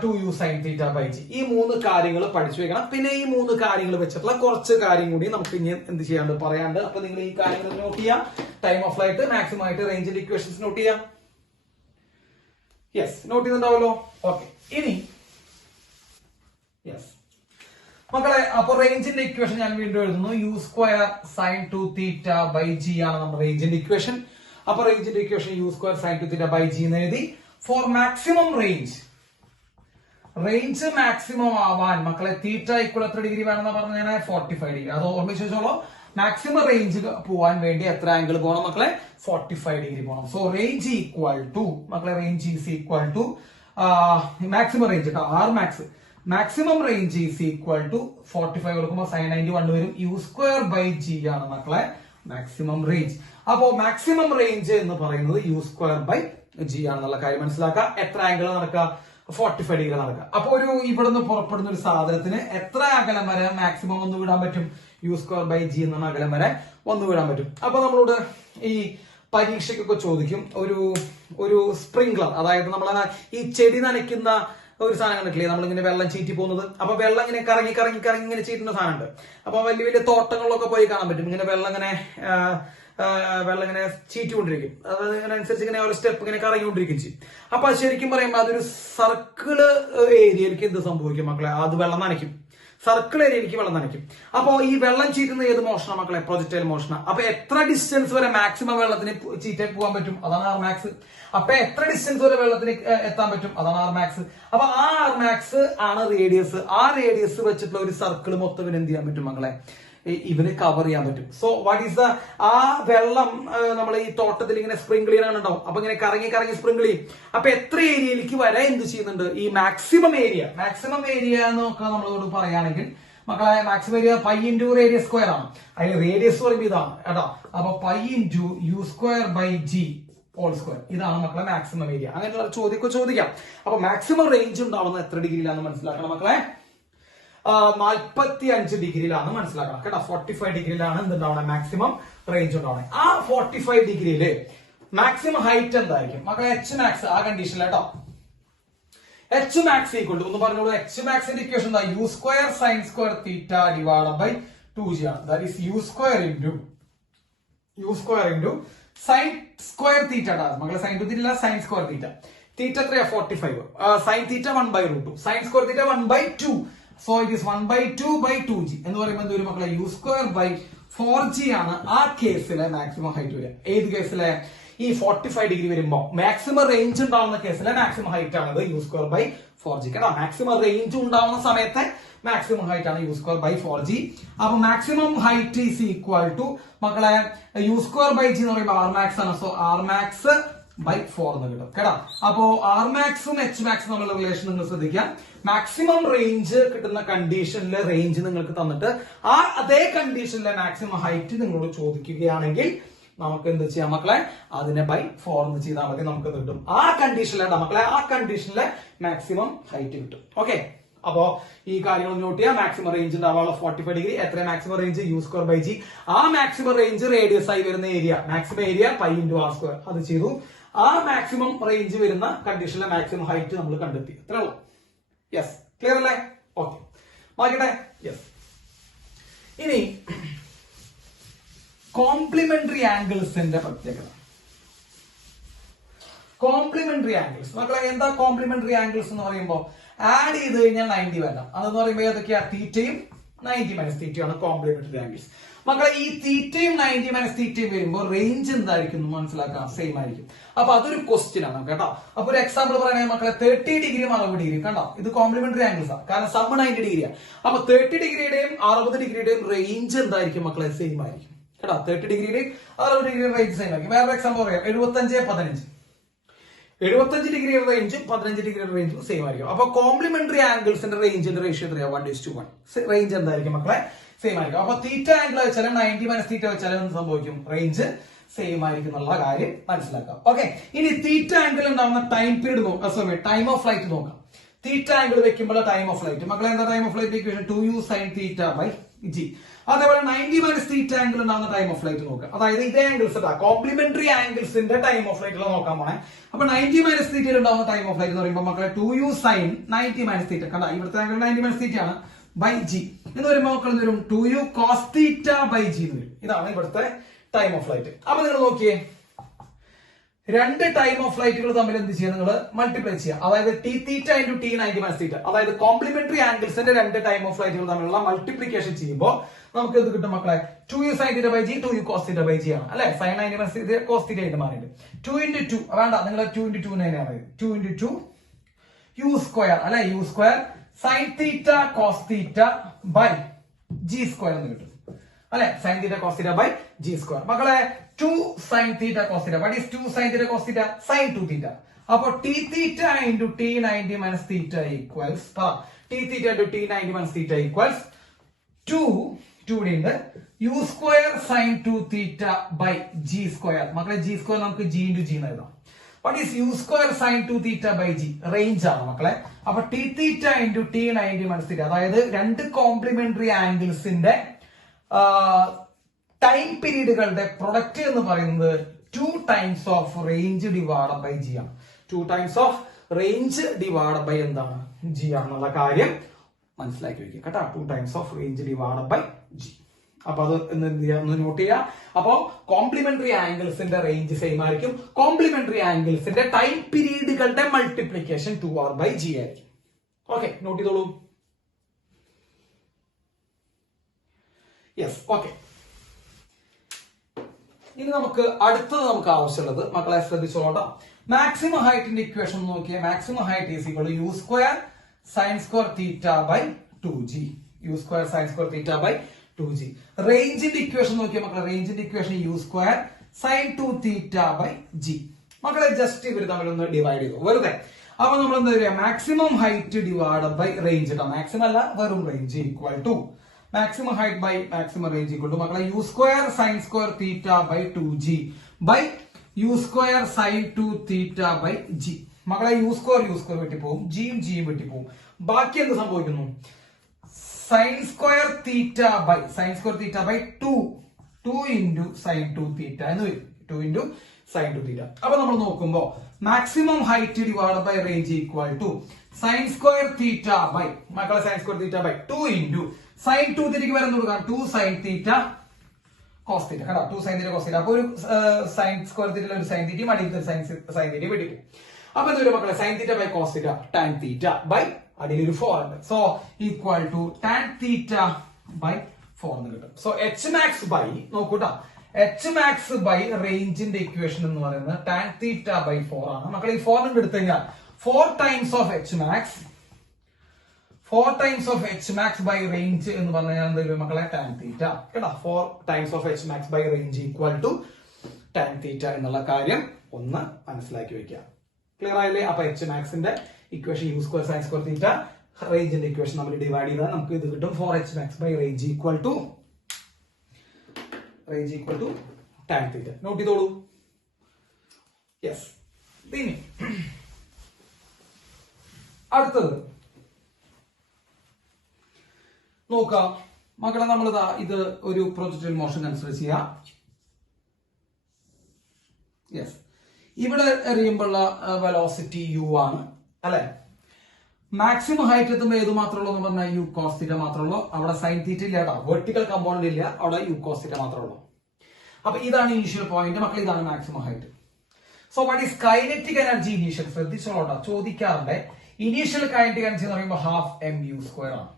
2u sin theta by g. ഈ 3 കാര്യങ്ങൾ പഠിച്ചു വെക്കണം. പിന്നെ ഈ 3 കാര്യങ്ങൾ വെച്ചിട്ടുള്ള കുറച്ച് കാര്യം കൂടി നമുക്ക് ഇനി എന്ത് ചെയ്യാണ്ട് പറയാണ്ട്. അപ്പൊ നിങ്ങൾ ഈ കാര്യങ്ങൾ നോട്ട് ചെയ്യാം. ടൈം ഓഫ് ഫ്ലൈറ്റ്, മാക്സിമം ആയിട്ട് റേഞ്ചിന്റെ ഇക്വേഷൻസ് നോട്ട് ചെയ്യാം. യെസ്, നോട്ട് ചെയ്യുന്നുണ്ടാവല്ലോ. ഓക്കെ, ഇനി യെസ് മക്കളെ, അപ്പൊ റേഞ്ചിന്റെ ഇക്വേഷൻ ഞാൻ വീണ്ടും എഴുതുന്നു. U square sine 2 theta by g ആണ് നമ്മുടെ റേഞ്ചിന്റെ ഇക്വേഷൻ. അപ്പൊ റേഞ്ചിന്റെ equation u square sine 2 theta by g എന്ന് എഴുതി. ഫോർ മാക്സിമം റേഞ്ച് മാക്സിമം ആവാൻ മക്കളെ തീറ്റ ഈക്വൽ എത്ര ഡിഗ്രി വേണമെന്ന് പറഞ്ഞ ഞാൻ 45 ഡിഗ്രി. അത് ഓർമ്മിച്ച് വെച്ചോളൂ. മാക്സിമം റേഞ്ച് പോവാൻ വേണ്ടി എത്ര ആംഗിൾ പോകണം മക്കളെ, 45 ഡിഗ്രി പോകണം. സോ റേഞ്ച് ഈക്വൽ ടു മക്കളെ, range is equal to maximum range കേട്ടോ, R max. Maximum range is equal to 45 കൊടുക്കുമ്പോൾ സൈൻ 91 വരും. യു സ്ക്വയർ ബൈ ജി ആണ് മക്കളെ മാക്സിമം റേഞ്ച്. അപ്പോ മാക്സിമം റേഞ്ച് എന്ന് പറയുന്നത് യു സ്ക്വയർ ബൈ ജി ആണെന്നുള്ള കാര്യം മനസ്സിലാക്കുക. എത്ര ആംഗിൾ നടക്കുക, 45 ഡിഗ്രി നടക്കുക. അപ്പൊ ഒരു ഇവിടുന്ന് പുറപ്പെടുന്ന ഒരു സാധനത്തിന് എത്ര അകലം വരെ മാക്സിമം ഒന്ന് വിടാൻ പറ്റും, യു സ്ക്വയർ ബൈ ജി എന്ന അകലം വരെ ഒന്ന് വിടാൻ പറ്റും. അപ്പൊ നമ്മളോട് ഈ പരീക്ഷയ്ക്കൊക്കെ ചോദിക്കും ഒരു സ്പ്രിംഗ്ലർ, അതായത് നമ്മളെ ഈ ചെടി നനയ്ക്കുന്ന ഒരു സാധനം കണ്ടിട്ടില്ലേ, നമ്മളിങ്ങനെ വെള്ളം ചീറ്റി പോകുന്നത്. അപ്പൊ വെള്ളം ഇങ്ങനെ കറങ്ങി ഇങ്ങനെ ചീറ്റുന്ന സാധനമുണ്ട്. അപ്പൊ വലിയ വലിയ തോട്ടങ്ങളിലൊക്കെ പോയി കാണാൻ പറ്റും. ഇങ്ങനെ വെള്ളം ഇങ്ങനെ ചീറ്റിക്കൊണ്ടിരിക്കും. അതിനനുസരിച്ച് ഇങ്ങനെ ഓരോ സ്റ്റെപ്പ് ഇങ്ങനെ കറങ്ങിക്കൊണ്ടിരിക്കും ചെയ്യും. അപ്പൊ അത് ശരിക്കും പറയുമ്പോൾ അതൊരു സർക്കിള് ഏരിയയിലേക്ക് എന്ത് സംഭവിക്കും മക്കളെ, അത് വെള്ളം നനയ്ക്കും. സർക്കിൾ ഏരിയയിലേക്ക് വെള്ളം നനയ്ക്കും. അപ്പൊ ഈ വെള്ളം ചീറ്റുന്ന ഏത് മോഷണം മക്കളെ, പ്രൊജക്ടൈൽ മോഷണം. അപ്പൊ എത്ര ഡിസ്റ്റൻസ് വരെ മാക്സിമം വെള്ളത്തിന് ചീറ്റാൻ പോകാൻ പറ്റും, അതാണ് ആർ മാക്സ്. അപ്പൊ എത്ര ഡിസ്റ്റൻസ് വരെ വെള്ളത്തിന് എത്താൻ പറ്റും, അതാണ് ആർ മാക്സ്. അപ്പൊ ആ ആർ മാക്സ് ആണ് റേഡിയസ്. ആ റേഡിയസ് വെച്ചിട്ടുള്ള ഒരു സർക്കിൾ മൊത്തം എന്ത് ചെയ്യാൻ പറ്റും മക്കളെ, ഇവന് കവർ ചെയ്യാൻ പറ്റും. സോ വാട്ട് ഈസ് ദ ആ വെള്ളം നമ്മൾ ഈ തോട്ടത്തിൽ ഇങ്ങനെ സ്പ്രിങ്കിൾ ചെയ്യാനുണ്ടാവും. അപ്പൊ ഇങ്ങനെ കറങ്ങി കറങ്ങി സ്പ്രിങ്കിൾ ചെയ്യും. അപ്പൊ എത്ര ഏരിയയിലേക്ക് വരെ എന്ത് ചെയ്യുന്നുണ്ട്? ഈ മാക്സിമം ഏരിയ എന്നൊക്കെ നമ്മളോട് പറയുകയാണെങ്കിൽ മക്കളെ maximum area pi into radius square ആണ്. അതിന് റേഡിയസ് പറയുമ്പോൾ ഇതാണ് കേട്ടോ. അപ്പൊ pi into u square by g whole square, ഇതാണ് മക്കളെ മാക്സിമം ഏരിയ. അങ്ങനെയുള്ള ചോദിക്കാം. അപ്പൊ മാക്സിമം റേഞ്ച് ഉണ്ടാവുന്ന എത്ര ഡിഗ്രിയിലാണെന്ന് മനസ്സിലാക്കണം മക്കളെ. 45 ഡിഗ്രിയിലാണ് മനസ്സിലാക്കണം കേട്ടോ. 45 ഡിഗ്രിയിലാണ് എന്തുണ്ടാവണം? മാക്സിമം റേഞ്ച് ഉണ്ടാവണം. ആ 45 ഡിഗ്രിയില് മാക്സിമം ഹൈറ്റ് എന്തായിരിക്കും മക്കളെ? എച്ച് മാക്സ് ആ കണ്ടീഷൻ കേട്ടോ. എച്ച് മാക്സ് ഈക്വൽ ടു ഒന്ന് പറഞ്ഞോളൂ. എച്ച് മാക്സിന്റെ ഇക്വേഷൻ എന്താ? U square sine square theta divided by 2g ആണ്. That is u square into sine square theta മക്കളെ. Sine two theta sine square theta. Theta എത്രയാ? 45. Sine theta 1/√2. Sine square theta 1/2. So it is 1/2 by 2g എന്ന് പറയുമ്പോൾ എന്തൊരു മക്കളെ? യു സ്ക്വയർ ബൈ 4g ആണ് ആ കേസിലെ മാക്സിമം ഹൈറ്റ് വരിക. ഏത് കേസിലെ? ഈ 45 ഡിഗ്രി വരുമ്പോ മാക്സിമം റേഞ്ച് ഉണ്ടാവുന്ന കേസിലെ മാക്സിമം ഹൈറ്റ് ആണത് യു സ്ക്വയർ ബൈ 4g കേട്ടോ. മാക്സിമം റേഞ്ച് ഉണ്ടാവുന്ന സമയത്തെ മാക്സിമം ഹൈറ്റ് ആണ് യു സ്ക്വയർ ബൈ 4g. അപ്പൊ maximum height is equal to മക്കളെ യു സ്ക്വയർ ബൈ ജി എന്ന് പറയുമ്പോൾ ആർ മാക്സ് ആണ്. സോ ആർ മാക്സ് ബൈ 4 എന്ന് കിട്ടും കേട്ടോ. അപ്പോ ആർ മാക്സും എച്ച് മാക്സും തമ്മിലുള്ള റിലേഷൻ നിങ്ങൾ ശ്രദ്ധിക്കാം. മാക്സിമം റേഞ്ച് കിട്ടുന്ന കണ്ടീഷനിലെ റേഞ്ച് നിങ്ങൾക്ക് തന്നിട്ട് ആ അതേ കണ്ടീഷനിലെ മാക്സിമം ഹൈറ്റ് നിങ്ങളോട് ചോദിക്കുകയാണെങ്കിൽ നമുക്ക് എന്ത് ചെയ്യാം മക്കളെ? അതിനെ ബൈ 4 എന്ന് ചെയ്താൽ മതി, നമുക്ക് കിട്ടും. ആ കണ്ടീഷനിലെ മക്കളെ മാക്സിമം ഹൈറ്റ് കിട്ടും. ഓക്കെ, അപ്പോ ഈ കാര്യങ്ങൾ നോട്ട് ചെയ്യാം. മാക്സിമം റേഞ്ച് ഉണ്ടാവാനുള്ള 45 ഡിഗ്രി. എത്ര maximum range? U square by g. ആ മാക്സിമം റേഞ്ച് റേഡിയസ് ആയി വരുന്ന area, maximum area pi into R square. അത് ചെയ്തു. ആ മാക്സിമം റേഞ്ച് വരുന്ന കണ്ടീഷനിലെ മാക്സിമം ഹൈറ്റ് നമ്മൾ കണ്ടെത്തി. അത്രേ ഉള്ളൂ. യെസ്, ക്ലിയർ അല്ലേ? ഓക്കെ, നോക്കട്ടെ. യെസ്, ഇനി കോംപ്ലിമെന്ററി ആംഗിൾസിന്റെ പ്രത്യേകത. കോംപ്ലിമെന്ററി ആംഗിൾസ് മക്കളെ എന്താ? കോംപ്ലിമെന്ററി ആംഗിൾസ് എന്ന് പറയുമ്പോൾ ആഡ് ചെയ്ത് കഴിഞ്ഞാൽ 90 വരണം. അതെന്ന് പറയുമ്പോൾ ഏതൊക്കെയാ? തീറ്റയും 90 മൈനസ് തീറ്റയാണ് കോംപ്ലിമെന്ററി ആംഗിൾസ്. മക്കളെ ഈ തീറ്റയും 90 മൈനസ് തീറ്റയും വരുമ്പോൾ റേഞ്ച് എന്തായിരിക്കും എന്ന് മനസ്സിലാക്കാം. സെയിം ആയിരിക്കും. അപ്പൊ അതൊരു ക്വസ്റ്റ്യൻ ആണ് കേട്ടോ. അപ്പൊ ഒരു എക്സാമ്പിൾ പറയുകയാണെങ്കിൽ മക്കളെ 30 ഡിഗ്രിയും 60 ഡിഗ്രിയും കണ്ടോ, ഇത് കോംപ്ലിമെന്ററി ആംഗിൾസ് ആണ്. കാരണം സം 90 ഡിഗ്രിയാണ്. അപ്പൊ 30 ഡിഗ്രിയുടെയും 60 ഡിഗ്രിയുടെയും റേഞ്ച് എന്തായിരിക്കും മക്കളെ? സെയിം ആയിരിക്കും കേട്ടോ. 30 ഡിഗ്രിയുടെയും 60 ഡിഗ്രിയുടെയും റേഞ്ച് സെയിം ആയിരിക്കും. വേറെ എക്സാമ്പിൾ പറയാം. 75 ഡിഗ്രിയുടെ റേഞ്ചും 15 ഡിഗ്രിയുടെ റേഞ്ചും സെയിം ആയിരിക്കും. അപ്പൊ കോംപ്ലിമെന്ററി ആംഗിൾസിന്റെ റേഞ്ചിന്റെ റേഷ്യോ എത്രയാ? 1:1. റേഞ്ച് എന്തായിരിക്കും മക്കളെ? സെയിം ആയിരിക്കും. അപ്പൊ തീറ്റ ആംഗിൾ വെച്ചാലും 90 മൈനസ് തീറ്റ വെച്ചാലും എന്ത് സംഭവിക്കും? റേഞ്ച് സെയിം ആയിരിക്കും എന്നുള്ള കാര്യം മനസ്സിലാക്കാം. ഓക്കെ, ഇനി തീറ്റ ആംഗിൾ ഉണ്ടാവുന്ന ടൈം പീരീഡ് നോക്കാം. സോറി, ടൈം ഓഫ് ഫ്ലൈറ്റ് നോക്കാം. തീറ്റ ആംഗിൾ വെക്കുമ്പോൾ ടൈം ഓഫ് ഫ്ലൈറ്റ് മക്കളെ എന്താ? Time of flight equation 2u sin theta by g. അതേപോലെ 90 മൈനസ് തീറ്റ ആംഗിൾ ഉണ്ടാകുന്ന ടൈം ഓഫ് ഫ്ലൈറ്റ് നോക്കുക. അതായത് ഇതേ ആംഗിൾസ് കോംപ്ലിമെന്ററി ആംഗിൾസിന്റെ ടൈം ഓഫ് ഫ്ലൈറ്റ് നോക്കാൻ പോണേ. അപ്പൊ 90 മൈനസ് തീറ്റയിൽ ഉണ്ടാകുന്ന ടൈം ഓഫ് ഫ്ലൈറ്റ് എന്ന് പറയുമ്പോൾ മക്കളെ 2u sin 90 മൈനസ് തീറ്റ കണ്ട, ഇവിടുത്തെ ആംഗിൾ 90 മൈനസ് തീറ്റ ആണ് ബൈ ജി എന്ന് വരുമ്പോൾ മക്കൾ വരും 2u cos theta by g എന്ന് വരും. ഇതാണ് ഇവിടുത്തെ ടൈം ഓഫ് ഫ്ലൈറ്റ്. അപ്പൊ നിങ്ങൾ നോക്കിയേ, രണ്ട് ടൈം ഓഫ് ഫ്ലൈറ്റുകൾ തമ്മിൽ എന്ത് ചെയ്യുക? നിങ്ങൾ മൾട്ടിപ്ലൈ ചെയ്യുക. അതായത് T theta into t 90 minus theta. അതായത് കോംപ്ലിമെന്ററി ആംഗിൾസിന്റെ രണ്ട് ടൈം ഓഫ് ഫ്ലൈറ്റുകൾ തമ്മിലുള്ള മൾട്ടിപ്ലിക്കേഷൻ ചെയ്യുമ്പോൾ നമുക്ക് എന്ത് കിട്ടും മക്കളെ? 2u sin theta by g 2u cos theta by g ആണ് അല്ലെ. sin 90 minus theta cos theta ആയിട്ട് മാറിയിട്ട് 2 into 2 വേണ്ട, നിങ്ങൾ 2 into 2 ആണ് 2 into 2 u സ്ക്വയർ അല്ലെ. u square sin theta cos theta by g square എന്ന് കിട്ടും അല്ലെ. sin theta cos theta by g square. മക്കളെ 2 sin theta cos theta. what is 2 sin theta cos theta? sin 2 theta. അപ്പൊ t theta into t 90 minus theta equals t theta into t 90 minus theta equals 2 ഇവിടെ ഉണ്ട് u square sine 2 theta by g square. മക്കളെ ജി സ്ക്വയർ നമുക്ക് ജി ഇൻറ്റു ജി എന്ന് എഴുതാം. What is u square sine 2 theta by G? Range ആണ് മക്കളെ. അപ്പൊ t theta into t 90 minus theta, അതായത് രണ്ട് കോംപ്ലിമെന്ററി ആംഗിൾസിന്റെ ടൈം പീരീഡുകളുടെ പ്രൊഡക്റ്റ് എന്ന് പറയുന്നത് 2 times of range divide by g ആണ്. 2 times of range divide by എന്താണ്? ജി ആണെന്നുള്ള കാര്യം മനസ്സിലാക്കി വെക്കുക കേട്ടോ. 2 times of range divide by g. അപ്പൊ അത് എന്ത് ചെയ്യുക? ഒന്ന് നോട്ട് ചെയ്യുക. അപ്പോ കോംപ്ലിമെന്ററി ആംഗിൾസിന്റെ റേഞ്ച് സെയിം ആയിരിക്കും. കോംപ്ലിമെന്ററി ആംഗിൾസിന്റെ ടൈം പീരീഡുകളുടെ മൾട്ടിപ്ലിക്കേഷൻ 2r ബൈ ജി ആയിരിക്കും. ഓക്കെ, നോട്ട് ചെയ്തോളൂ. Yes, okay. ഇനി നമുക്ക് അടുത്തത് ആവശ്യമുള്ളത് മക്കളെ ശ്രദ്ധിച്ചോളാം. മാക്സിമം ഹൈറ്റിന്റെ ഇക്വേഷൻ നോക്കിയാൽ maximum height is equal to U square sine square theta by 2g. U square sine square theta by 2g. റേഞ്ചിന്റെ ഇക്വേഷൻ നോക്കിയാൽ മക്കളെ, റേഞ്ചിന്റെ equation u square sin 2 theta by g. മക്കളെ ജസ്റ്റ് ഇവർ തമ്മിലൊന്ന് ഡിവൈഡ് ചെയ്തു വെറുതെ. അപ്പൊ നമ്മൾ എന്താ പറയുക, maximum height divide by range കേട്ടോ, മാക്സിമം അല്ല വെറും range equal to maximum height by maximum range equal to മക്കളെ u square sin square theta by 2g by u square sin 2 theta by g. മക്കളെ u സ്ക്വയർ വെട്ടിപ്പോവും, ജിയും വെട്ടിപ്പോവും. ബാക്കി എന്ത് സംഭവിക്കുന്നു, sin square theta by 2 into sin 2 theta എന്ന് വരും, 2 ഇൻറ്റു sin 2 തീറ്റ. അപ്പൊ നമ്മൾ നോക്കുമ്പോ maximum height divide by range equal to sin square theta by മക്കളെ sin square theta by 2 into sin 2 തീറ്റയ്ക്ക് വരാൻ കൊടുക്കാം 2 sin തീറ്റ കോസ് തീറ്റ കേട്ടോ, 2 sin തീറ്റ കോസ് തീറ്റ. അപ്പൊ ഒരു sin സ്ക്വയർ തീറ്റയിൽ ഒരു sin തീറ്റയും അടിയിൽ ഒരു sin തീറ്റയും വെട്ടിക്കും. അപ്പൊ എന്താ പറയുക മക്കളെ, sin theta by cos theta tan theta by അടിയിൽ ഒരു 4 ഉണ്ട്, so equal to tan theta by 4 എന്ന് കിട്ടും. സോ എച്ച് മാക്സ് ബൈ നോക്കൂട്ടാ, എച്ച് മാക്സ് ബൈ റേഞ്ചിന്റെ ഇക്വേഷൻ എന്ന് പറയുന്നത് tan തീറ്റ ബൈ 4 ആണ്. മക്കളെ ഈ 4 എടുത്തു കഴിഞ്ഞാൽ 4 times of h max by range എന്ന് പറഞ്ഞു കഴിഞ്ഞാൽ എന്തെങ്കിലും മക്കളെ tan തീറ്റ കേട്ടോ, 4 times of h max by range equal to tan theta എന്നുള്ള കാര്യം ഒന്ന് മനസ്സിലാക്കി വെക്കുക. ക്ലിയർ ആയില്ലേ? അപ്പൊ എച്ച് മാക്സിന്റെ equation u square sin square theta, റേഞ്ചിന്റെ ഇക്വേഷൻ നമ്മൾ ഡിവൈഡ് ചെയ്താൽ നമുക്ക് ഇത് കിട്ടും 4h max by range equal to tan theta. Note ചെയ്തോളൂ. യെസ്. ഇനി അടുത്തത് നോക്കാം മക്കളെ, നമ്മൾ ഇത് ഒരു പ്രൊജക്ടൈൽ മോഷൻ കൺസിഡർ ചെയ്യാം. യെസ്, ഇവിടെ എറിയുമ്പോഴുള്ള വെലോസിറ്റി u ആണ് അല്ലെ. മാക്സിമം ഹൈറ്റ് എത്തുമ്പോൾ ഏത് മാത്രമേ ഉള്ളൂ എന്ന് പറഞ്ഞാൽ u cos തീറ്റ മാത്രമേ ഉള്ളൂ. അവിടെ സൈൻ തീറ്റ ഇല്ല കേട്ടോ, വെർട്ടിക്കൽ കമ്പോണന്റ് ഇല്ല, അവിടെ u cos തീറ്റ മാത്രമേ ഉള്ളൂ. അപ്പൊ ഇതാണ് ഇനീഷ്യൽ പോയിന്റ് മക്കൾ, ഇതാണ് maximum height. So what is kinetic energy initial? ശ്രദ്ധിച്ചോളൂ, ചോദിക്കാറുണ്ട്. ഇനീഷ്യൽ കൈനറ്റിക് എനർജി എന്ന് പറയുമ്പോൾ ഹാഫ് mu സ്ക്വയർ ആണ്.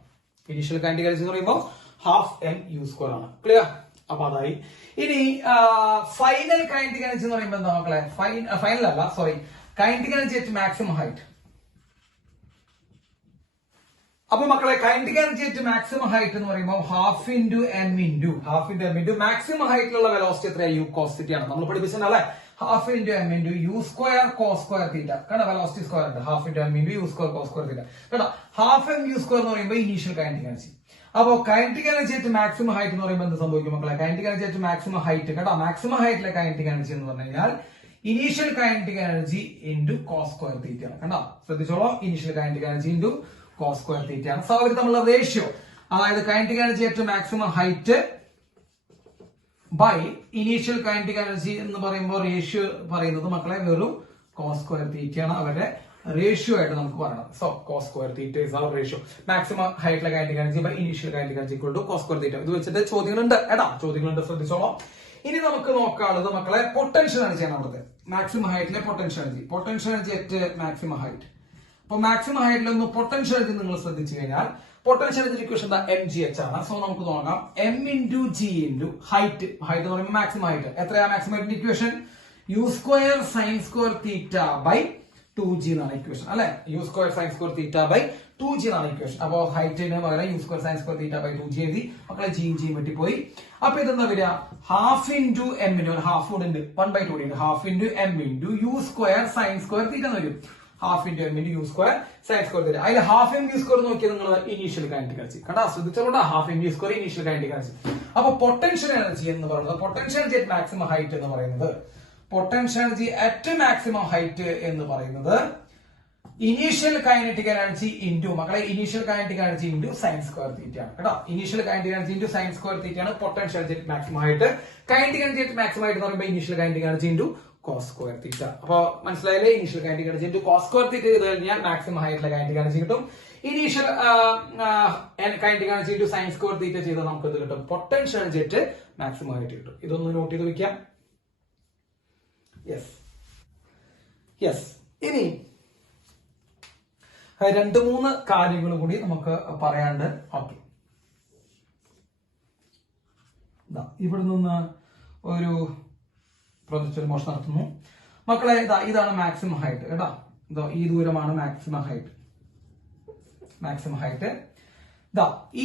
ഇനീഷ്യൽ കൈനറ്റിക് എനർജി എന്ന് പറയുമ്പോൾ ഹാഫ് mu സ്ക്വയർ ആണ്. ക്ലിയർ? അപ്പൊ അതായി. ഇനി ഫൈനൽ കൈനറ്റിക് എനർജി എന്ന് പറയുമ്പോൾ എന്താ മക്കളെ, ഫൈനൽ അല്ല sorry, kinetic energy at maximum height. അപ്പൊ മക്കളെ kinetic energy at maximum height എന്ന് പറയുമ്പോൾ half into m into maximum ഹൈറ്റിലുള്ള വെലോസിറ്റി എത്രയാണ്, u cos തീറ്റ ആണ്. നമ്മൾ പഠിപ്പിച്ചല്ലേ, half into m into u square cos square theta. കേട്ടോ, വെലോസിറ്റി സ്ക്വയർ ഉണ്ട്, half into m into u square cos square theta. കേട്ടോ, ഹാഫ് m u സ്ക്വയർ എന്ന് പറയുമ്പോൾ ഇനീഷ്യൽ കൈനറ്റിക് എനർജി. അപ്പൊ kinetic energy at maximum height എന്ന് പറയുമ്പോൾ എന്ത് സംഭവിക്കും മക്കളെ, kinetic energy at maximum height കേട്ടോ, മാക്സിമം ഹൈറ്റിലെ കൈനറ്റിക് എനർജി എന്ന് പറഞ്ഞു കഴിഞ്ഞാൽ initial kinetic energy into cos square theta ആണ്. കണ്ടോ, ശ്രദ്ധിച്ചോളൂ, initial kinetic energy into cos square theta ആണ്. സോ അവർ തമ്മിലുള്ള റേഷ്യോ, അതായത് kinetic energy at maximum height by initial kinetic energy എന്ന് പറയുമ്പോൾ റേഷ്യോ പറയുന്നത് മക്കളെ വെറും cos സ്ക്വയർ തീറ്റയാണ് അവരുടെ റേഷ്യോ ആയിട്ട് നമുക്ക് പറയണം. So cos square theta is our ratio. Maximum ഹൈറ്റിലെ kinetic energy by initial kinetic energy equal to cos square theta. ഇത് വെച്ചിട്ട് ചോദ്യങ്ങളുണ്ട് ചോദ്യങ്ങളുണ്ട്, ശ്രദ്ധിച്ചോളൂ. ഇനി നമുക്ക് നോക്കാനുള്ളത് മക്കളെ പൊട്ടൻഷ്യൽ എനർജി ആണ്. അവിടുത്തെ മാക്സിമം ഹൈറ്റിലെ potential energy at maximum height. അപ്പൊ മാക്സിമം ഹൈറ്റിൽ ഒന്ന് പൊട്ടൻഷ്യൽ എനർജി നിങ്ങൾ ശ്രദ്ധിച്ചു കഴിഞ്ഞാൽ പൊട്ടൻഷ്യൽ എനർജി ഇക്വേഷൻ mgh ആണ്. സോ നമുക്ക് നോക്കാം m into g into height എന്ന് പറയുമ്പോൾ മാക്സിമം ഹൈറ്റ് എത്രയാ, മാക്സിമം ഹൈറ്റിന്റെ equation u square sin square theta by 2g എന്നാണ് ഇക്വേഷൻ അല്ലെ. u square sin square theta by 2g എന്നാണ് ഇക്വേഷൻ. അപ്പൊ ഹൈറ്റിന് പകരം u square sin square theta by 2g എഴുതി മക്കളെ, g വെട്ടിപ്പോയി. അപ്പൊ ഇതെന്താ വരിക, half into m into half ഉണ്ട് 1/2 ഉണ്ട്, half into m into u square sin square തീറ്റ എന്ന് വരും. Half into m into u square sin square തീറ്റ. അതിൽ ഹാഫ് m u സ്ക്വയർ നോക്കിയാൽ നിങ്ങൾ ഇനീഷ്യൽ കൈനറ്റിക് എനർജി കണ്ടാ, ശ്രദ്ധിച്ചോളൂ, half m u square initial kinetic energy. അപ്പൊ പൊട്ടൻഷ്യൽ എനർജി എന്ന് പറയുന്നത്, potential energy at maximum height എന്ന് പറയുന്നത്, potential energy at maximum height എന്ന് പറയുന്നത് ഇനീഷ്യൽ കൈനറ്റിക് എനർജി ഇൻറ്റു മക്കളെ, initial kinetic energy into sin square theta ആണ് കേട്ടോ. Initial kinetic energy into sin square theta ആണ് potential energy at maximum height. Kinetic energy at maximum height എന്ന് പറയുമ്പോൾ initial kinetic energy into cos square തീറ്റ. അപ്പൊ മനസ്സിലായില്ലേ, initial kinetic energy into cos square തീറ്റ ചെയ്ത് കഴിഞ്ഞാൽ മാക്സിമം ഹൈറ്റിലെ കൈനറ്റിക് എനർജി കിട്ടും. Initial kinetic energy into sin square തീറ്റ ചെയ്താൽ നമുക്ക് ഇത് കിട്ടും, potential energy at maximum height കിട്ടും. ഇതൊന്ന് നോട്ട് ചെയ്ത് വെക്കാം. യെസ്. ഇനി 2-3 കാര്യങ്ങൾ കൂടി നമുക്ക് പറയാണ്ട്. ഓക്കെ, ഇവിടെ നിന്ന് ഒരു പ്രൊജക്ടൈൽ മോഷൻ നടത്തുന്നു മക്കളെ. ഇതാണ് മാക്സിമം ഹൈറ്റ് കേട്ടോ, ഈ ദൂരമാണ് മാക്സിമം ഹൈറ്റ്.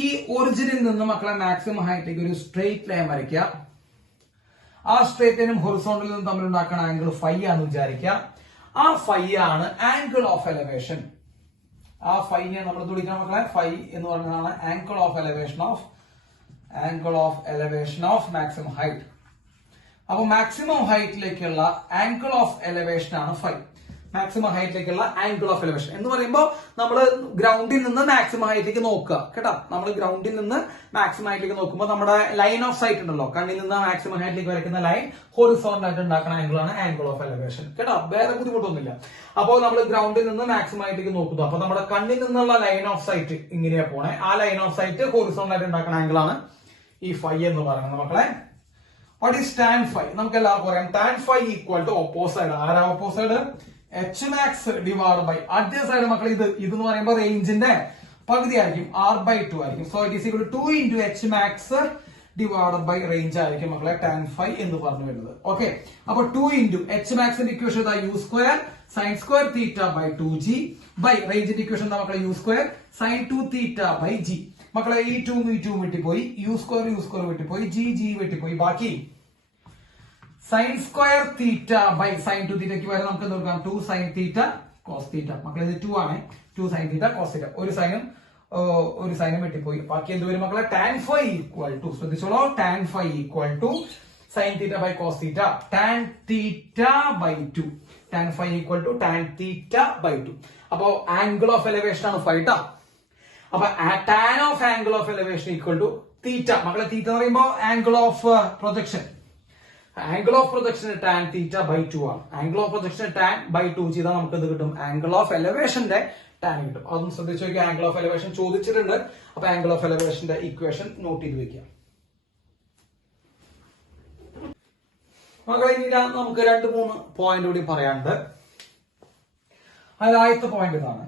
ഈ ഒറിജിനിൽ നിന്ന് മക്കളെ മാക്സിമം ഹൈറ്റിലേക്ക് ഒരു സ്ട്രെയിറ്റ് ലൈൻ വരയ്ക്കുക. ആ സ്ട്രെയിറ്റ് ലൈനും ഹൊറിസോണ്ടലും തമ്മിൽ ഉണ്ടാക്കുന്ന ആംഗിൾ ഫൈ ആണെന്ന് വിചാരിക്കുക. ആ ഫൈ ആണ് ആംഗിൾ ഓഫ് എലവേഷൻ. ആ ഫൈനെ നമ്മൾ വിളിക്കണം മക്കളെ, ഫൈ എന്ന് പറയുന്നതാണ് angle of elevation of maximum height. അപ്പൊ മാക്സിമം ഹൈറ്റിലേക്കുള്ള ആംഗിൾ ഓഫ് എലവേഷൻ ആണ് ഫൈ. മാക്സിമം ഹൈറ്റിലേക്കുള്ള ആംഗിൾ ഓഫ് എലവേഷൻ എന്ന് പറയുമ്പോൾ നമ്മൾ ഗ്രൗണ്ടിൽ നിന്ന് മാക്സിമം ഹൈറ്റിലേക്ക് നോക്കുക കേട്ടോ. നമ്മൾ ഗ്രൗണ്ടിൽ നിന്ന് മാക്സിമം ഹൈറ്റിലേക്ക് നോക്കുമ്പോൾ നമ്മുടെ ലൈൻ ഓഫ് സൈറ്റ് ഉണ്ടല്ലോ, കണ്ണിൽ നിന്ന് മാക്സിമം ഹൈറ്റിലേക്ക് വരയ്ക്കുന്ന ലൈൻ ഹൊറിസോണ്ടൽ ആയിട്ട് ഉണ്ടാക്കുന്ന ആംഗിൾ ആണ് ആംഗിൾ ഓഫ് എലവേഷൻ കേട്ടോ. വേറെ ബുദ്ധിമുട്ടൊന്നുമില്ല. അപ്പോൾ നമ്മൾ ഗ്രൗണ്ടിൽ നിന്ന് മാക്സിമം ഹൈറ്റിലേക്ക് നോക്കുന്നു. അപ്പൊ നമ്മുടെ കണ്ണിൽ നിന്നുള്ള ലൈൻ ഓഫ് സൈറ്റ് ഇങ്ങനെയാ പോണേ. ആ ലൈൻ ഓഫ് സൈറ്റ് ഹൊറിസോണ്ടൽ ആയിട്ട് ഉണ്ടാക്കുന്ന ആംഗിൾ ആണ് ഈ ഫൈ എന്ന് പറയുന്നത് മക്കളെ. What is tan phi? നമുക്ക് എല്ലാവർക്കും പറയാം. Tan phi equal to opposite. ആരാ opposite? H max divide by അതേ സൈഡ് മക്കളെ. ഇതെന്ന് പറയുമ്പോൾ റേഞ്ചിന്റെ പകുതി ആയിരിക്കും, r/2 ആയിരിക്കും. So it is equal to 2 into h max divide by range ആയിരിക്കും മക്കളെ ടാൻ ഫൈ എന്ന് പറഞ്ഞു വരുന്നത്. ഓക്കെ, അപ്പൊ 2 into h max equation u square sine square theta by 2g by റേഞ്ചിന്റെ ഇക്വേഷൻ മക്കളെ u square sine 2 theta by g. മക്കളെ ഈ 2 വെട്ടിപ്പോയി, u സ്ക്വയർ വെട്ടിപ്പോയി, g വെട്ടിപ്പോയി, ബാക്കി sine square theta by sine 2 തീറ്റയ്ക്ക് വരെ നമുക്ക് എന്ത് കൊടുക്കാം? 2 സൈൻ തീറ്റ കോസ് തീറ്റ. മക്കളെ ഇത് 2 ആണ്. 2 സൈൻ തീറ്റ കോസ് തീറ്റ. ഒരു സൈനും വെട്ടിപ്പോയി. ബാക്കി എന്ത് വരും മക്കളെ? ടാൻ ഫൈ ഈക്വൽ ടു, ശ്രദ്ധിച്ചോളൂ, tan phi equal to sine theta by cos theta tan theta by 2. Tan phi equal to tan theta by 2. അപ്പോ ആംഗിൾ ഓഫ് എലവേഷൻ ആണ് ഫൈ ട്ടാ. അപ്പൊ tan of angle of elevation equal to theta. മക്കളെ തീറ്റ എന്ന് പറയുമ്പോൾ angle of projection. Angle of projection tan theta by 2 ആണ്. Angle of projection tan by 2 ചെയ്താൽ നമുക്ക് എന്ത് കിട്ടും? ആംഗിൾ ഓഫ് എലവേഷന്റെ ടാൻ കിട്ടും. അതൊന്നും ശ്രദ്ധിച്ചു നോക്കിയാൽ ആംഗിൾ ഓഫ് എലവേഷൻ ചോദിച്ചിട്ടുണ്ട്. അപ്പൊ ആംഗിൾ ഓഫ് എലവേഷന്റെ ഇക്വേഷൻ നോട്ട് ചെയ്ത് വെക്കാം മക്കളെ. ഇനി നമുക്ക് 2-3 പോയിന്റ് കൂടി പറയാനുണ്ട്. അതിൽ ആദ്യത്തെ പോയിന്റ് ഇതാണ്.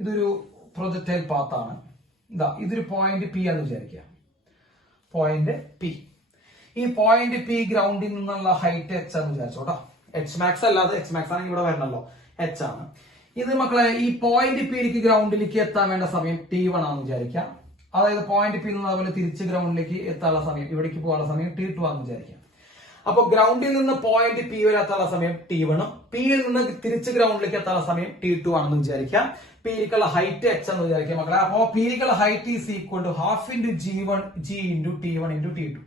ഇതൊരു പ്രൊജക്ടൈൽ പാത്താണ്. ഇതൊരു പോയിന്റ് പി ആണെന്ന് വിചാരിക്കുക. Point P. ഈ പോയിന്റ് പി ഗ്രൗണ്ടിൽ നിന്നുള്ള ഹൈറ്റ് എച്ച് ആണെന്ന് വിചാരിച്ചോട്ടോ. എച്ച് മാക്സ് അല്ലാതെ, എച്ച് മാക്സ് ആണെങ്കിൽ ഇവിടെ വരണല്ലോ, എച്ച് ആണ്. ഇത് മക്കളെ ഈ പോയിന്റ് പിയിലേക്ക് ഗ്രൗണ്ടിലേക്ക് എത്താൻ വേണ്ട സമയം T1 ആണെന്ന് വിചാരിക്കാം. അതായത് പോയിന്റ് പി നിന്ന് അതുപോലെ തിരിച്ച് ഗ്രൗണ്ടിലേക്ക് എത്താനുള്ള സമയം, ഇവിടേക്ക് പോകാനുള്ള സമയം T2 ആണെന്ന് വിചാരിക്കാം. അപ്പൊ ഗ്രൗണ്ടിൽ നിന്ന് പോയിന്റ് പി വരെ എത്താനുള്ള സമയം T1, പിയിൽ നിന്ന് തിരിച്ച് ഗ്രൗണ്ടിലേക്ക് എത്താനുള്ള സമയം T2 ആണെന്ന് വിചാരിക്കാം. പിയിലേക്കുള്ള ഹൈറ്റ് എച്ച് എന്ന് വിചാരിക്കാം മക്കളെ. അപ്പോ പിയിലേക്കുള്ള height is equal to half into g into T1 into T2.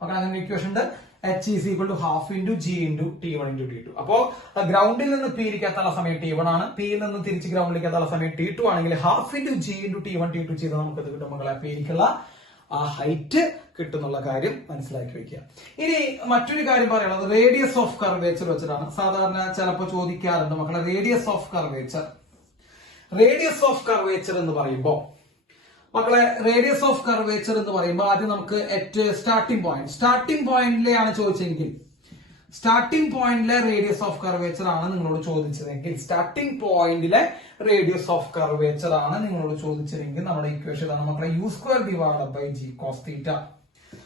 മക്കളെ അങ്ങനെ ഇക്വേഷൻ ഉണ്ട്. h is equal to half into g into T1 into T2. അപ്പോ ഗ്രൗണ്ടിൽ നിന്ന് പിയിലേക്ക് എത്താനുള്ള സമയം T1 ആണ്, പിയിൽ നിന്ന് തിരിച്ച് ഗ്രൗണ്ടിലേക്ക് എത്താനുള്ള സമയം T2 ആണെങ്കിൽ half into g into T1 T2 ചെയ്താൽ നമുക്ക് ഇത് കിട്ടും മക്കളെ. പിയിലേക്കുള്ള ആ ഹൈറ്റ് കിട്ടുന്നുള്ള കാര്യം മനസ്സിലാക്കി വെക്കുക. ഇനി മറ്റൊരു കാര്യം പറയുന്നത് റേഡിയസ് ഓഫ് കർവേച്ചർ വെച്ചിട്ടാണ്. സാധാരണ ചിലപ്പോൾ ചോദിക്കാറുണ്ട് മക്കളെ, radius of curvature. Radius of curvature എന്ന് പറയുമ്പോൾ മക്കളെ, റേഡിയസ് ഓഫ് കർവേച്ചർ എന്ന് പറയുമ്പോൾ ആദ്യം നമുക്ക് സ്റ്റാർട്ടിംഗ് പോയിന്റിലെയാണ് ചോദിച്ചെങ്കിൽ, സ്റ്റാർട്ടിംഗ് പോയിന്റിലെ റേഡിയസ് ഓഫ് കർവേച്ചർ ആണ് നിങ്ങളോട് ചോദിച്ചതെങ്കിൽ, സ്റ്റാർട്ടിംഗ് പോയിന്റിലെ റേഡിയസ് ഓഫ് കർവേച്ചർ ആണ് നിങ്ങളോട് ചോദിച്ചതെങ്കിൽ നമ്മുടെ ഇക്വേഷൻ ആണ് മക്കളെ u square divided by g cos theta.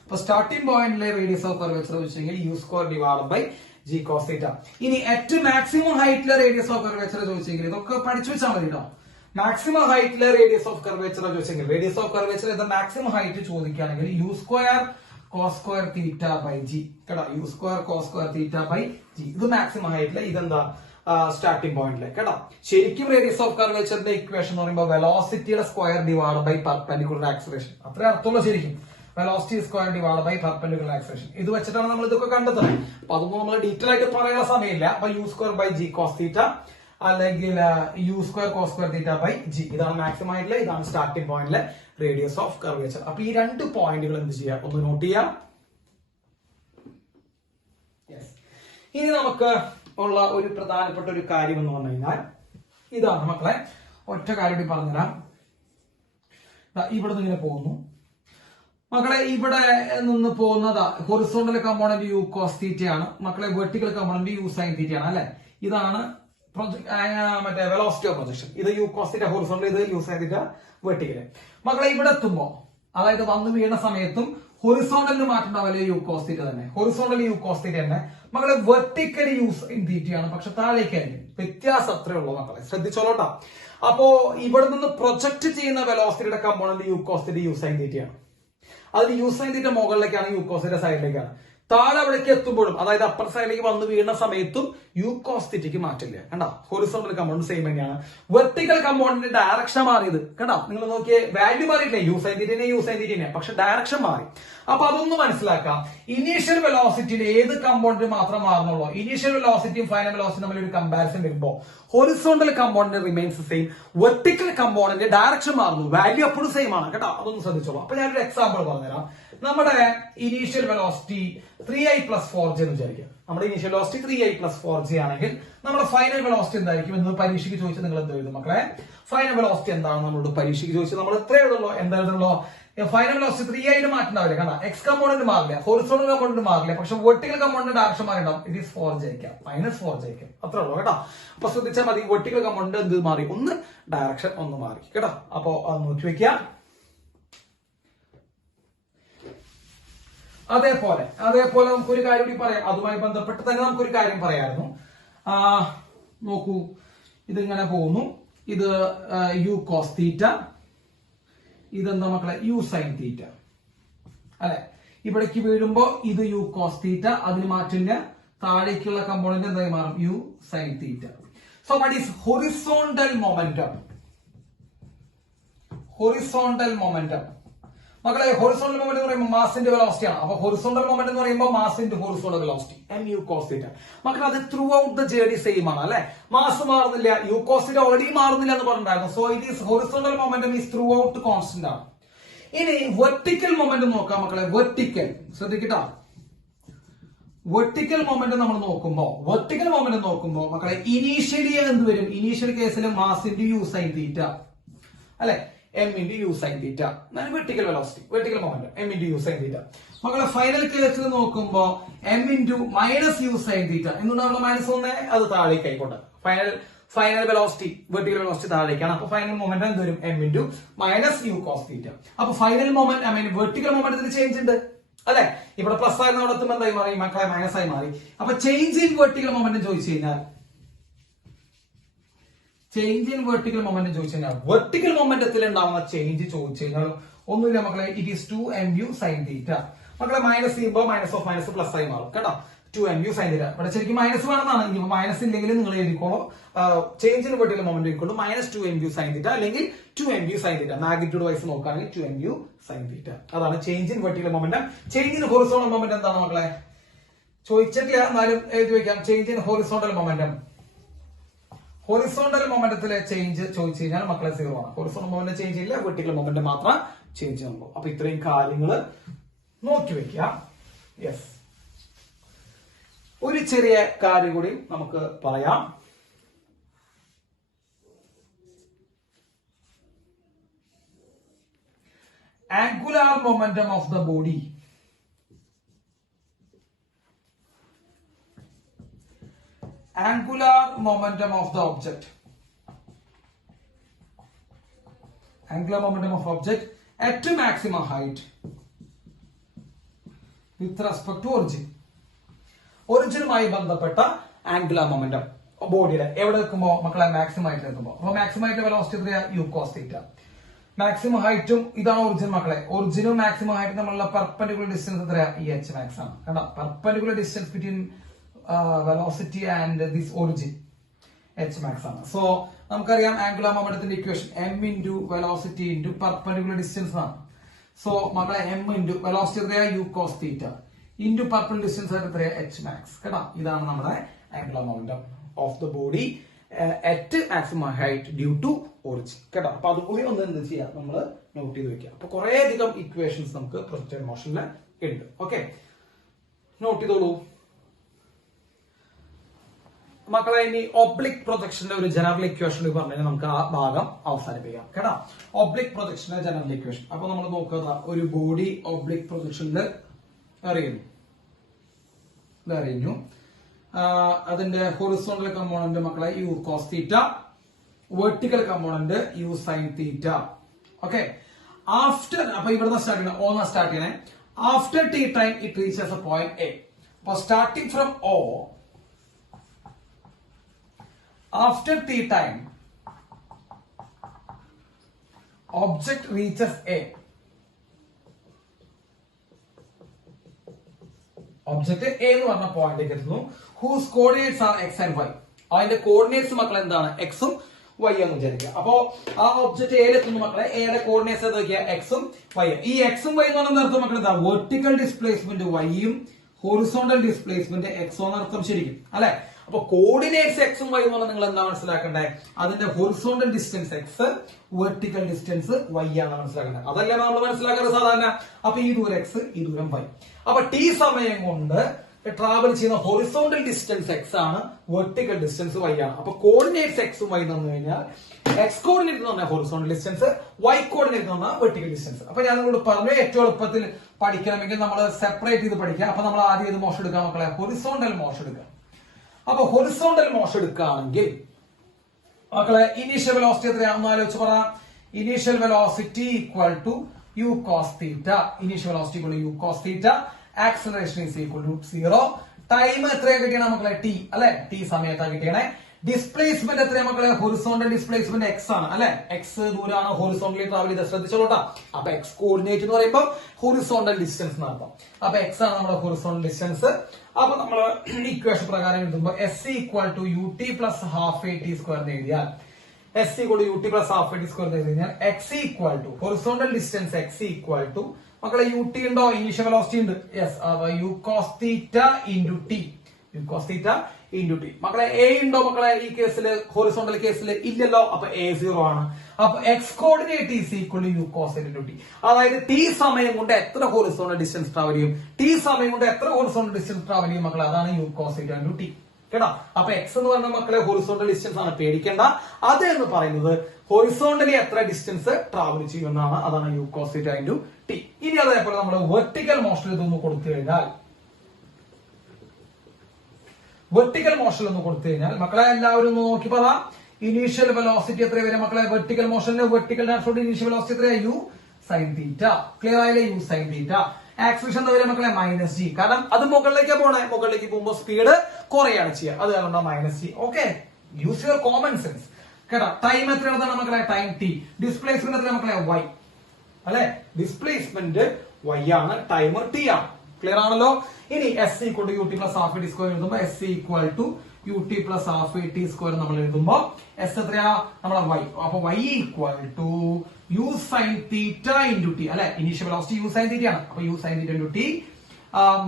അപ്പൊ സ്റ്റാർട്ടിംഗ് പോയിന്റിലെ റേഡിയസ് ഓഫ് കർവേച്ചർ ചോദിച്ചെങ്കിൽ u square divided by g cos theta. ഇനി അറ്റ് മാക്സിമം ഹൈറ്റിലെ റേഡിയസ് ഓഫ് കർവേച്ചർ ചോദിച്ചെങ്കിൽ ഇതൊക്കെ പഠിച്ചു വെച്ചാൽ മതി കേട്ടോ. മാക്സിമം ഹൈറ്റിലെ റേഡിയസ് ഓഫ് കർവേച്ചർ ചോദിച്ചെങ്കിൽ, radius of curvature maximum height ചോദിക്കുകയാണെങ്കിൽ u square cos square theta by g കേട്ടോ. u square cos square theta by g. ഇത് മാക്സിമം ഹൈറ്റിലെ, ഇതെന്താ സ്റ്റാർട്ടിംഗ് പോയിന്റിലെ കേട്ടോ. ശരിക്കും റേഡിയസ് ഓഫ് കർവേച്ചറിന്റെ ഇക്വേഷൻ എന്ന് പറയുമ്പോൾ വെലോസിറ്റിയുടെ square divide by perpendicular acceleration. അത്രേ അർത്ഥമുള്ള ശരിക്കും. Velocity square divide by perpendicular acceleration. ഇത് വെച്ചിട്ടാണ് നമ്മൾ ഇതൊക്കെ കണ്ടെത്തുന്നത്. അപ്പൊ അതൊന്നും നമ്മൾ ഡീറ്റെയിൽ ആയിട്ട് പറയാനുള്ള സമയമില്ല. അപ്പൊ u square by g cos theta അല്ലെങ്കിൽ u square cos square theta by g. ഇതാണ് മാക്സിമം ആയിട്ടുള്ള, ഇതാണ് സ്റ്റാർട്ടിംഗ് പോയിന്റിലെ റേഡിയസ് ഓഫ് കർവേച്ചർ. അപ്പൊ ഈ 2 പോയിന്റുകൾ എന്ത് ചെയ്യാം, ഒന്ന് നോട്ട് ചെയ്യാം. ഇനി നമുക്ക് ഉള്ള ഒരു പ്രധാനപ്പെട്ട ഒരു കാര്യം എന്ന് പറഞ്ഞു കഴിഞ്ഞാൽ ഇതാണ് മക്കളെ. ഒറ്റ കാര്യം കൂടി പറഞ്ഞുതരാം. ഇവിടെ നിന്ന് ഇങ്ങനെ പോകുന്നു മക്കളെ. ഇവിടെ നിന്ന് പോകുന്നത് ഹൊറിസോണ്ടൽ കമ്പോണന്റ് u cos തീറ്റയാണ് മക്കളെ. വെർട്ടിക്കൽ കമ്പോണന്റ് u sin തീറ്റയാണ് അല്ലെ. ഇതാണ് മറ്റേ വെലോസിറ്റി ഓഫ് പ്രൊജക്ഷൻ. ഇത് u cos തീറ്റ ഹൊറിസോണ്ടൽ, ഇത് u sin തീറ്റ വെർട്ടിക്കൽ. മക്കളെ ഇവിടെ എത്തുമ്പോ, അതായത് വന്ന് വീണ സമയത്തും ഹൊറിസോണ്ടലിന് മാറ്റം ഉണ്ടാവില്ല യു കോസ് തീറ്റ തന്നെ, ഹൊറിസോണ്ടലി യു കോസ് തീറ്റ തന്നെ മക്കളെ. വെർട്ടിക്കലി യു സൈൻ തീറ്റയാണ്, പക്ഷെ താഴേക്കായിരിക്കും. വ്യത്യാസം അത്രേ ഉള്ളൂ മക്കളെ, ശ്രദ്ധിച്ചോളൂട്ടോ. അപ്പോ ഇവിടെ നിന്ന് പ്രൊജക്ട് ചെയ്യുന്ന വെലോസിറ്റിയുടെ component u cos theta u sine തീറ്റയാണ്. അതിൽ യു സൈൻ തീറ്റ മുകളിലേക്കാണ്, യു കോസ് തീറ്റ സൈഡിലേക്കാണ്. താഴെ അവിടേക്ക് എത്തുമ്പോഴും, അതായത് അപ്പർ സൈഡിലേക്ക് വന്ന് വീഴുന്ന സമയത്തും യു കോസ് തീറ്റയ്ക്ക് മാറ്റില്ല. കണ്ടോ, ഹൊറിസോണ്ടൽ കമ്പോണന്റ് സെയിം തന്നെയാണ്. വെർട്ടിക്കൽ കമ്പോണന്റ് ഡയറക്ഷൻ മാറിയത് കണ്ടോ, നിങ്ങൾ നോക്കിയേ, വാല്യൂ മാറിയില്ലേ, യു സൈൻ തീറ്റ, പക്ഷെ ഡയറക്ഷൻ മാറി. അപ്പൊ അതൊന്ന് മനസ്സിലാക്കാം. ഇനീഷ്യൽ വെലോസിറ്റിയിൽ ഏത് കമ്പോണന്റ് മാത്രം മാറുന്നുള്ളൂ? ഇനീഷ്യൽ വെലോസിറ്റിയും ഫൈനൽ വെലോസിറ്റിയും തമ്മിൽ ഒരു കമ്പാരിസൺ വരുമ്പോൾ horizontal component remains same, vertical component direction മാറുന്നു, വാല്യൂ അപ്പോഴും സെയിം ആണ് കേട്ടോ. അതൊന്ന് ശ്രദ്ധിച്ചോളൂ. അപ്പൊ ഞാനൊരു എക്സാമ്പിൾ പറഞ്ഞുതരാം. നമ്മുടെ ഇനീഷ്യൽ വെലോസിറ്റി 3i + 4j എന്ന് വിചാരിക്കുക. നമ്മുടെ ഇനീഷ്യൽ വെലോസിറ്റി 3i + 4j ആണെങ്കിൽ നമ്മുടെ ഫൈനൽ വെലോസിറ്റി എന്തായിരിക്കും എന്ന് പരീക്ഷയ്ക്ക് ചോദിച്ചാൽ നിങ്ങൾ എന്ത് എഴുതും മക്കളെ? ഫൈനൽ വെലോസിറ്റി എന്താണ് നമ്മളോട് പരീക്ഷയ്ക്ക് ചോദിച്ചാൽ നമ്മൾ എത്ര എഴുതുള്ളൂ? എന്താ എഴുതുള്ളൂ? ഫൈനൽ വെലോസിറ്റി 3i മാറ്റുണ്ടാവില്ല. കാരണം എക്സ് കമ്പോണന്റ് മാറില്ല, ഹൊറിസോണ്ടൽ കമ്പോണന്റ് മാറില്ല, പക്ഷെ വെർട്ടിക്കൽ കമ്പോണന്റ് ഡയറക്ഷൻ മാറിണ്ടാവും. ഇറ്റ് ഈസ് 4j -4j അത്രേ ഉള്ളൂ കേട്ടോ. അപ്പൊ ശ്രദ്ധിച്ചാൽ മതി, വെർട്ടിക്കൽ കമ്പോണന്റ് എന്ത് മാറി? ഒന്ന് ഡയറക്ഷൻ ഒന്ന് മാറി കേട്ടോ. അപ്പൊ അത് നോക്കി വെക്കുക. അതേപോലെ നമുക്കൊരു കാര്യം കൂടി പറയാം. അതുമായി ബന്ധപ്പെട്ട് തന്നെ നമുക്കൊരു കാര്യം പറയാമായിരുന്നു. നോക്കൂ, ഇതിങ്ങനെ പോകുന്നു. ഇത് യു കോസ് തീറ്റ, ഇതെന്താ മക്കളെ? യു സൈൻ തീറ്റ അല്ലെ. ഇവിടേക്ക് വീഴുമ്പോ ഇത് യു കോസ് തീറ്റ, അതിന് മാറ്റില്ല. താഴേക്കുള്ള കമ്പോണന്റ് എന്തായി മാറും? U sine theta. So what is horizontal momentum? Horizontal momentum മക്കളെ, ഹൊറിസോണ്ടൽ മൊമെന്റ് എന്ന് പറയുമ്പോൾ മാസിന്റെ വെലോസിറ്റി ആണ്. അപ്പൊ ഹൊറിസോണ്ടൽ മൊമെന്റ് എന്ന് പറയുമ്പോൾ മാസിന്റെ ഹൊറിസോണ്ടൽ വെലോസിറ്റി mu cos θ. മക്കളെ, അത് through out the journey same ആണ് അല്ലെ. മാസ് മാറുന്നില്ല, യു കോസ് θ ഓൾറെഡി മാറുന്നില്ല എന്ന് പറഞ്ഞിട്ടുണ്ടായിരുന്നു. So it is horizontal momentum is through out constant ആണ്. ഇനി വെർട്ടിക്കൽ മൊമെന്റ് നോക്കാം മക്കളെ. വെർട്ടിക്കൽ ശ്രദ്ധിക്കട്ടോ. വെർട്ടിക്കൽ മൊമെന്റ് നമ്മൾ നോക്കുമ്പോ മക്കളെ, ഇനീഷ്യലി എന്ത് വരും? ഇനീഷ്യൽ കേസിൽ mass into u sine theta അല്ലെ, m into u sin theta. Vertical velocity, vertical moment m into u sin theta. മക്കളെ, ഫൈനൽ കേസിൽ നോക്കുമ്പോ m into -u sin theta. എന്തുകൊണ്ടാണ് -1? അത് താഴേക്ക് ആയിക്കോട്ടെ. ഫൈനൽ വെലോസിറ്റി, വെർട്ടിക്കൽ വെലോസിറ്റി താഴേക്കാണ്. അപ്പൊ ഫൈനൽ മൊമെന്റ് എന്ത് വരും? m into -u cos theta. അപ്പൊ ഫൈനൽ മൊമെന്റ്, വെർട്ടിക്കൽ മൊമെന്റത്തിന് ചേഞ്ച് ഉണ്ട് അല്ലെ. ഇവിടെ പ്ലസ് ആയിരുന്ന അവിടെ എത്തുമ്പോൾ എന്തായി മാറി മക്കളെ? മൈനസ് ആയി മാറി. അപ്പൊ ചേഞ്ച് ഇൻ വെർട്ടിക്കൽ മൊമെന്റ് ചോദിച്ചു കഴിഞ്ഞാൽ, വെർട്ടിക്കൽ മൊമെന്റത്തിൽ ഉണ്ടാവുന്ന ചേഞ്ച് ചോദിച്ചു കഴിഞ്ഞാൽ ഒന്നുമില്ല മക്കളെ, ഇറ്റ് ഈസ് 2mu sin θ. മക്കളെ, മൈനസ് ചെയ്യുമ്പോൾ മൈനസ് ഓഫ് മൈനസ് പ്ലസ് ആയി മാറും കേട്ടോ. 2mu sin θ. ഇവിടെ ശരിക്കും മൈനസ് വേണമെന്നാണ്. ഇനി മൈനസ് ഇല്ലെങ്കിൽ നിങ്ങൾ എഴുതിക്കോളൂ. ചേഞ്ച് ഇൻ വെർട്ടിക്കൽ മൊമെന്റ് എഴുതിക്കോളൂ -2mu sin θ അല്ലെങ്കിൽ 2mu sin θ. മാഗ്നിറ്റ്യൂഡ് വൈസ് നോക്കുകയാണെങ്കിൽ 2mu sin θ. അതാണ് change in vertical momentum. Change in horizontal moment എന്താണ് മക്കളെ? ചോദിച്ചിട്ടില്ല, എന്നാലും എഴുതി വെക്കാം. Change in horizontal momentum, horizontal മൊമെന്റത്തിലെ ചേഞ്ച് ചോദിച്ചു കഴിഞ്ഞാൽ മക്കളെ 0 ആണ്. ഹൊറിസോണ്ടൽ മൊമെന്റ് ചേഞ്ച് ഇല്ല, വെർട്ടിക്കൽ മൊമെന്റ് മാത്രം ചേഞ്ച് ചെയ്യുള്ളൂ. അപ്പൊ ഇത്രയും കാര്യങ്ങൾ നോക്കി വെക്കുക. യെസ്, ഒരു ചെറിയ കാര്യം കൂടി നമുക്ക് പറയാം. Angular momentum of the body. Angular momentum of the object. Angular momentum of object at maximum height with respect to origin. ഒറിജിനുമായി ബന്ധപ്പെട്ട ആംഗുലാർ മൊമെന്റം ബോഡിയുടെ എവിടെ എത്തുമ്പോ മക്കളെ? മാക്സിമം ഹൈറ്റിൽ എത്തുമ്പോ. അപ്പൊ മാക്സിമം ഹൈറ്റ് വെലോസിറ്റി എത്രയാ? U cos theta. മാക്സിമം ഹൈറ്റും ഇതാണ് ഒറിജിൻ മക്കളെ. ഒറിജിനും മാക്സിമം ഹൈറ്റും തമ്മിലുള്ള പെർപെൻഡിക്കുലർ ഡിസ്റ്റൻസ് എത്രയാ? ഈ h max ആണ്. കണ്ടോ, perpendicular distance between velocity and this origin h max ആണ്. സോ നമുക്കറിയാം ആംഗുലാർ മൊമെന്റത്തിന്റെ equation m into velocity into perpendicular distance ആണ്. സോ മക്കളെ, m into velocity എത്രയാ? u cos θ into perpendicular distance ആയിട്ട് എത്രയാ? h max. കേട്ടോ, ഇതാണ് നമ്മുടെ angular momentum of the body at maximum height due to origin. കേട്ടോ, അപ്പൊ അതുകൂടി ഒന്ന് എന്ത് ചെയ്യാം, നമ്മൾ നോട്ട് ചെയ്ത് വെക്കാം. അപ്പൊ കുറെ അധികം ഇക്വേഷൻസ് നമുക്ക് പ്രൊജക്ടൈൽ മോഷനിൽ ഉണ്ട്. ഓക്കെ, നോട്ട് ചെയ്തോളൂ മക്കളെ. ഇനി ഒബ്ലിക് പ്രൊജക്ഷന്റെ ഒരു ജനറൽ ഇക്വേഷൻ പറഞ്ഞു നമുക്ക് ആ ഭാഗം അവസാനിപ്പിക്കാം കേട്ടോ. ഒബ്ലിക് പ്രൊജക്ഷന്റെ ജനറൽ ഇക്വേഷൻ. അപ്പൊ നമ്മൾ നോക്കുക, ഒരു ബോഡി ഒബ്ലിക് പ്രൊജക്ഷനിൽ അറിയുന്നു. അതിന്റെ ഹൊറിസോണ്ടൽ കമ്പോണന്റ് മക്കളെ u cos theta, vertical component u sine theta. Okay, after, അപ്പൊ ഇവിടുന്ന് സ്റ്റാർട്ട് ചെയ്യണം, സ്റ്റാർട്ട് ചെയ്യണേ. After t time, it reaches a point A. For starting from O, after t time, object reaches A. Object A എന്ന് പറഞ്ഞ പോയിന്റിലേക്ക് എത്തുന്നു. Whose coordinates are x and y. അതിന്റെ കോർഡിനേറ്റ്സ് മക്കൾ എന്താണ്? x ഉം y എന്ന് വിചാരിക്കുക. അപ്പോ ആ ഒബ്ജക്ട് എത്തുന്നു മക്കളെ. എയുടെ കോർഡിനേറ്റ്സ് ഏതൊക്കെയാ? x ഉം y. ഈ x ഉം y എന്ന് പറഞ്ഞ അർത്ഥം മക്കൾ എന്താ? വെർട്ടിക്കൽ ഡിസ്പ്ലേസ്മെന്റ് y ഉം ഹൊറിസോണ്ടൽ ഡിസ്പ്ലേസ്മെന്റ് x എന്നർത്ഥം ശരിക്കും അല്ലെ? അപ്പൊ കോർഡിനേറ്റ്സ് x ഉം y എന്ന് പറഞ്ഞാൽ നിങ്ങൾ എന്താ മനസ്സിലാക്കേണ്ടത്? അതിന്റെ horizontal distance x, vertical distance y ആണ് മനസ്സിലാക്കേണ്ടത്. അതല്ലേ നമ്മൾ മനസ്സിലാക്കാറ് സാധാരണ. അപ്പൊ ഈ ദൂരം x, ഈ ദൂരം y. അപ്പൊ t സമയം കൊണ്ട് ട്രാവൽ ചെയ്യുന്ന ഹൊറിസോണ്ടൽ ഡിസ്റ്റൻസ് x ആണ്, വെർട്ടിക്കൽ ഡിസ്റ്റൻസ് y ആണ്. അപ്പൊ കോർഡിനേറ്റ്സ് x ഉം y തന്നു കഴിഞ്ഞാൽ x കോർഡിനേറ്റ് എന്ന് പറഞ്ഞാൽ ഹൊറിസോണ്ടൽ ഡിസ്റ്റൻസ്, y കോർഡിനേറ്റ് എന്ന് പറഞ്ഞാൽ വെർട്ടിക്കൽ ഡിസ്റ്റൻസ്. അപ്പൊ ഞാൻ നിങ്ങളോട് പറഞ്ഞു ഏറ്റവും എളുപ്പത്തിൽ പഠിക്കണമെങ്കിൽ നമ്മൾ സെപ്പറേറ്റ് ചെയ്ത് പഠിക്കുക. അപ്പൊ നമ്മൾ ആദ്യം ഏത് മോഷൻ എടുക്കാം മക്കളെ? ഹൊറിസോണ്ടൽ മോഷൻ എടുക്കാം. അപ്പൊ ഹൊറിസോണ്ടൽ മോഷൻ എടുക്കുകയാണെങ്കിൽ മക്കളെ ഇനീഷ്യൽ വെലോസിറ്റി എത്രയാണെന്ന് ആലോചിച്ച് പറ. Initial velocity equal to u cos theta. Initial velocity equal to u cos theta. Acceleration is equal to 0. Time എത്രയാ കിട്ടിയാണ് മക്കളെ? t അല്ലെ? t സമയത്താ കിട്ടിയണേ. ഡിസ്പ്ലേസ്മെന്റ് എത്രയാ മക്കളെ? ഹൊറിസോണ്ടൽ ഡിസ്പ്ലേസ്മെന്റ് x ആണ് അല്ലെ? x ദൂരമാണ് ഹൊറിസോണ്ടലി ട്രാവൽ ചെയ്ത് ശ്രദ്ധിച്ചോളൂട്ടാ. അപ്പൊ x കോർഡിനേറ്റ് എന്ന് പറയുമ്പോൾ ഹൊറിസോണ്ടൽ ഡിസ്റ്റൻസ് നടത്താം. അപ്പൊ x ആണ് നമ്മുടെ ഹൊറിസോണ്ടൽ ഡിസ്റ്റൻസ്. അപ്പൊ നമ്മൾ ഇക്വേഷൻ പ്രകാരം എഴുതുമ്പോൾ s equal to ut plus half a t square എന്ന് എഴുതിയാൽ s equal to ut plus half a t square എന്ന് എഴുതി കഴിഞ്ഞാൽ x equal to horizontal distance x equal to മക്കളെ ut ഉണ്ടോ? ഇനീഷ്യൽ വെലോസിറ്റി ഉണ്ട്. യെസ്. അപ്പൊ u cos theta into t. u cos theta into t. മക്കളെ a ഉണ്ടോ മക്കളെ? ഈ കേസിൽ ഹൊറിസോണ്ടൽ കേസിൽ ഇല്ലല്ലോ. അപ്പൊ a 0 ആണ്. അപ്പൊ x coordinate is equal to u cos theta into t. അതായത് t സമയം കൊണ്ട് എത്ര ഹൊറിസോണ്ടൽ ഡിസ്റ്റൻസ് ട്രാവൽ ചെയ്യും? t സമയം കൊണ്ട് എത്ര ഹൊറിസോണ്ടൽ ഡിസ്റ്റൻസ് ട്രാവൽ ചെയ്യും മക്കളെ? അതാണ് u cos theta into t. കേട്ടോ? അപ്പൊ x എന്ന് പറഞ്ഞ മക്കളെ ഹൊറിസോണ്ടൽ ഡിസ്റ്റൻസ് ആണ്, പേടിക്കേണ്ട. അത് എന്ന് പറയുന്നത് ഹൊറിസോണ്ടലി എത്ര ഡിസ്റ്റൻസ് ട്രാവൽ ചെയ്യുന്നതാണ്. അതാണ് u cos theta into t. ഇനി അതേപോലെ നമ്മൾ വെർട്ടിക്കൽ മോഷൻ ഇതൊന്ന് കൊടുത്തു കഴിഞ്ഞാൽ, വെർട്ടിക്കൽ മോഷൻ ഒന്ന് കൊടുത്തു കഴിഞ്ഞാൽ മക്കളെ എല്ലാവരും ഒന്ന് നോക്കി പറ. ഇനീഷ്യൽ വെലോസിറ്റി എത്ര വരെ മക്കളെ? വെർട്ടിക്കൽ മോഷനിലെ വെർട്ടിക്കൽ ഡയറക്ഷനിലെ ഇനീഷ്യൽ വെലോസിറ്റി എത്രയാ? u sin theta. ക്ലിയർ ആയില്ലേ? u sin theta. ആക്സിലറേഷൻ എന്താ വരെ മക്കളെ? Minus g. കാരണം അത് മുകളിലേക്ക് പോണേ. മുകളിലേക്ക് പോകുമ്പോൾ സ്പീഡ് കുറയാണ് ചെയ്യുക. അത് കാരണം minus g. Okay, use your common sense. കേട്ടോ? ടൈം എത്രയാണ് മക്കളെ? Time t. ഡിസ്പ്ലേസ്മെന്റ് എത്ര മക്കളെ? y അല്ലെ? ഡിസ്പ്ലേസ്മെന്റ് y ആണ്, ടൈം t ആണ്. ക്ലിയർ ആണല്ലോ? ഇനി s equal to ut plus half a t square എഴുതുമ്പോൾ s equal to ut plus half a t square നമ്മൾ എഴുതുമ്പോൾ s എത്രയാ? നമ്മളെ y. അപ്പൊ y equal to u sin theta into t അല്ലെ? Initial velocity u sin theta ആണ്. അപ്പൊ u sin theta into t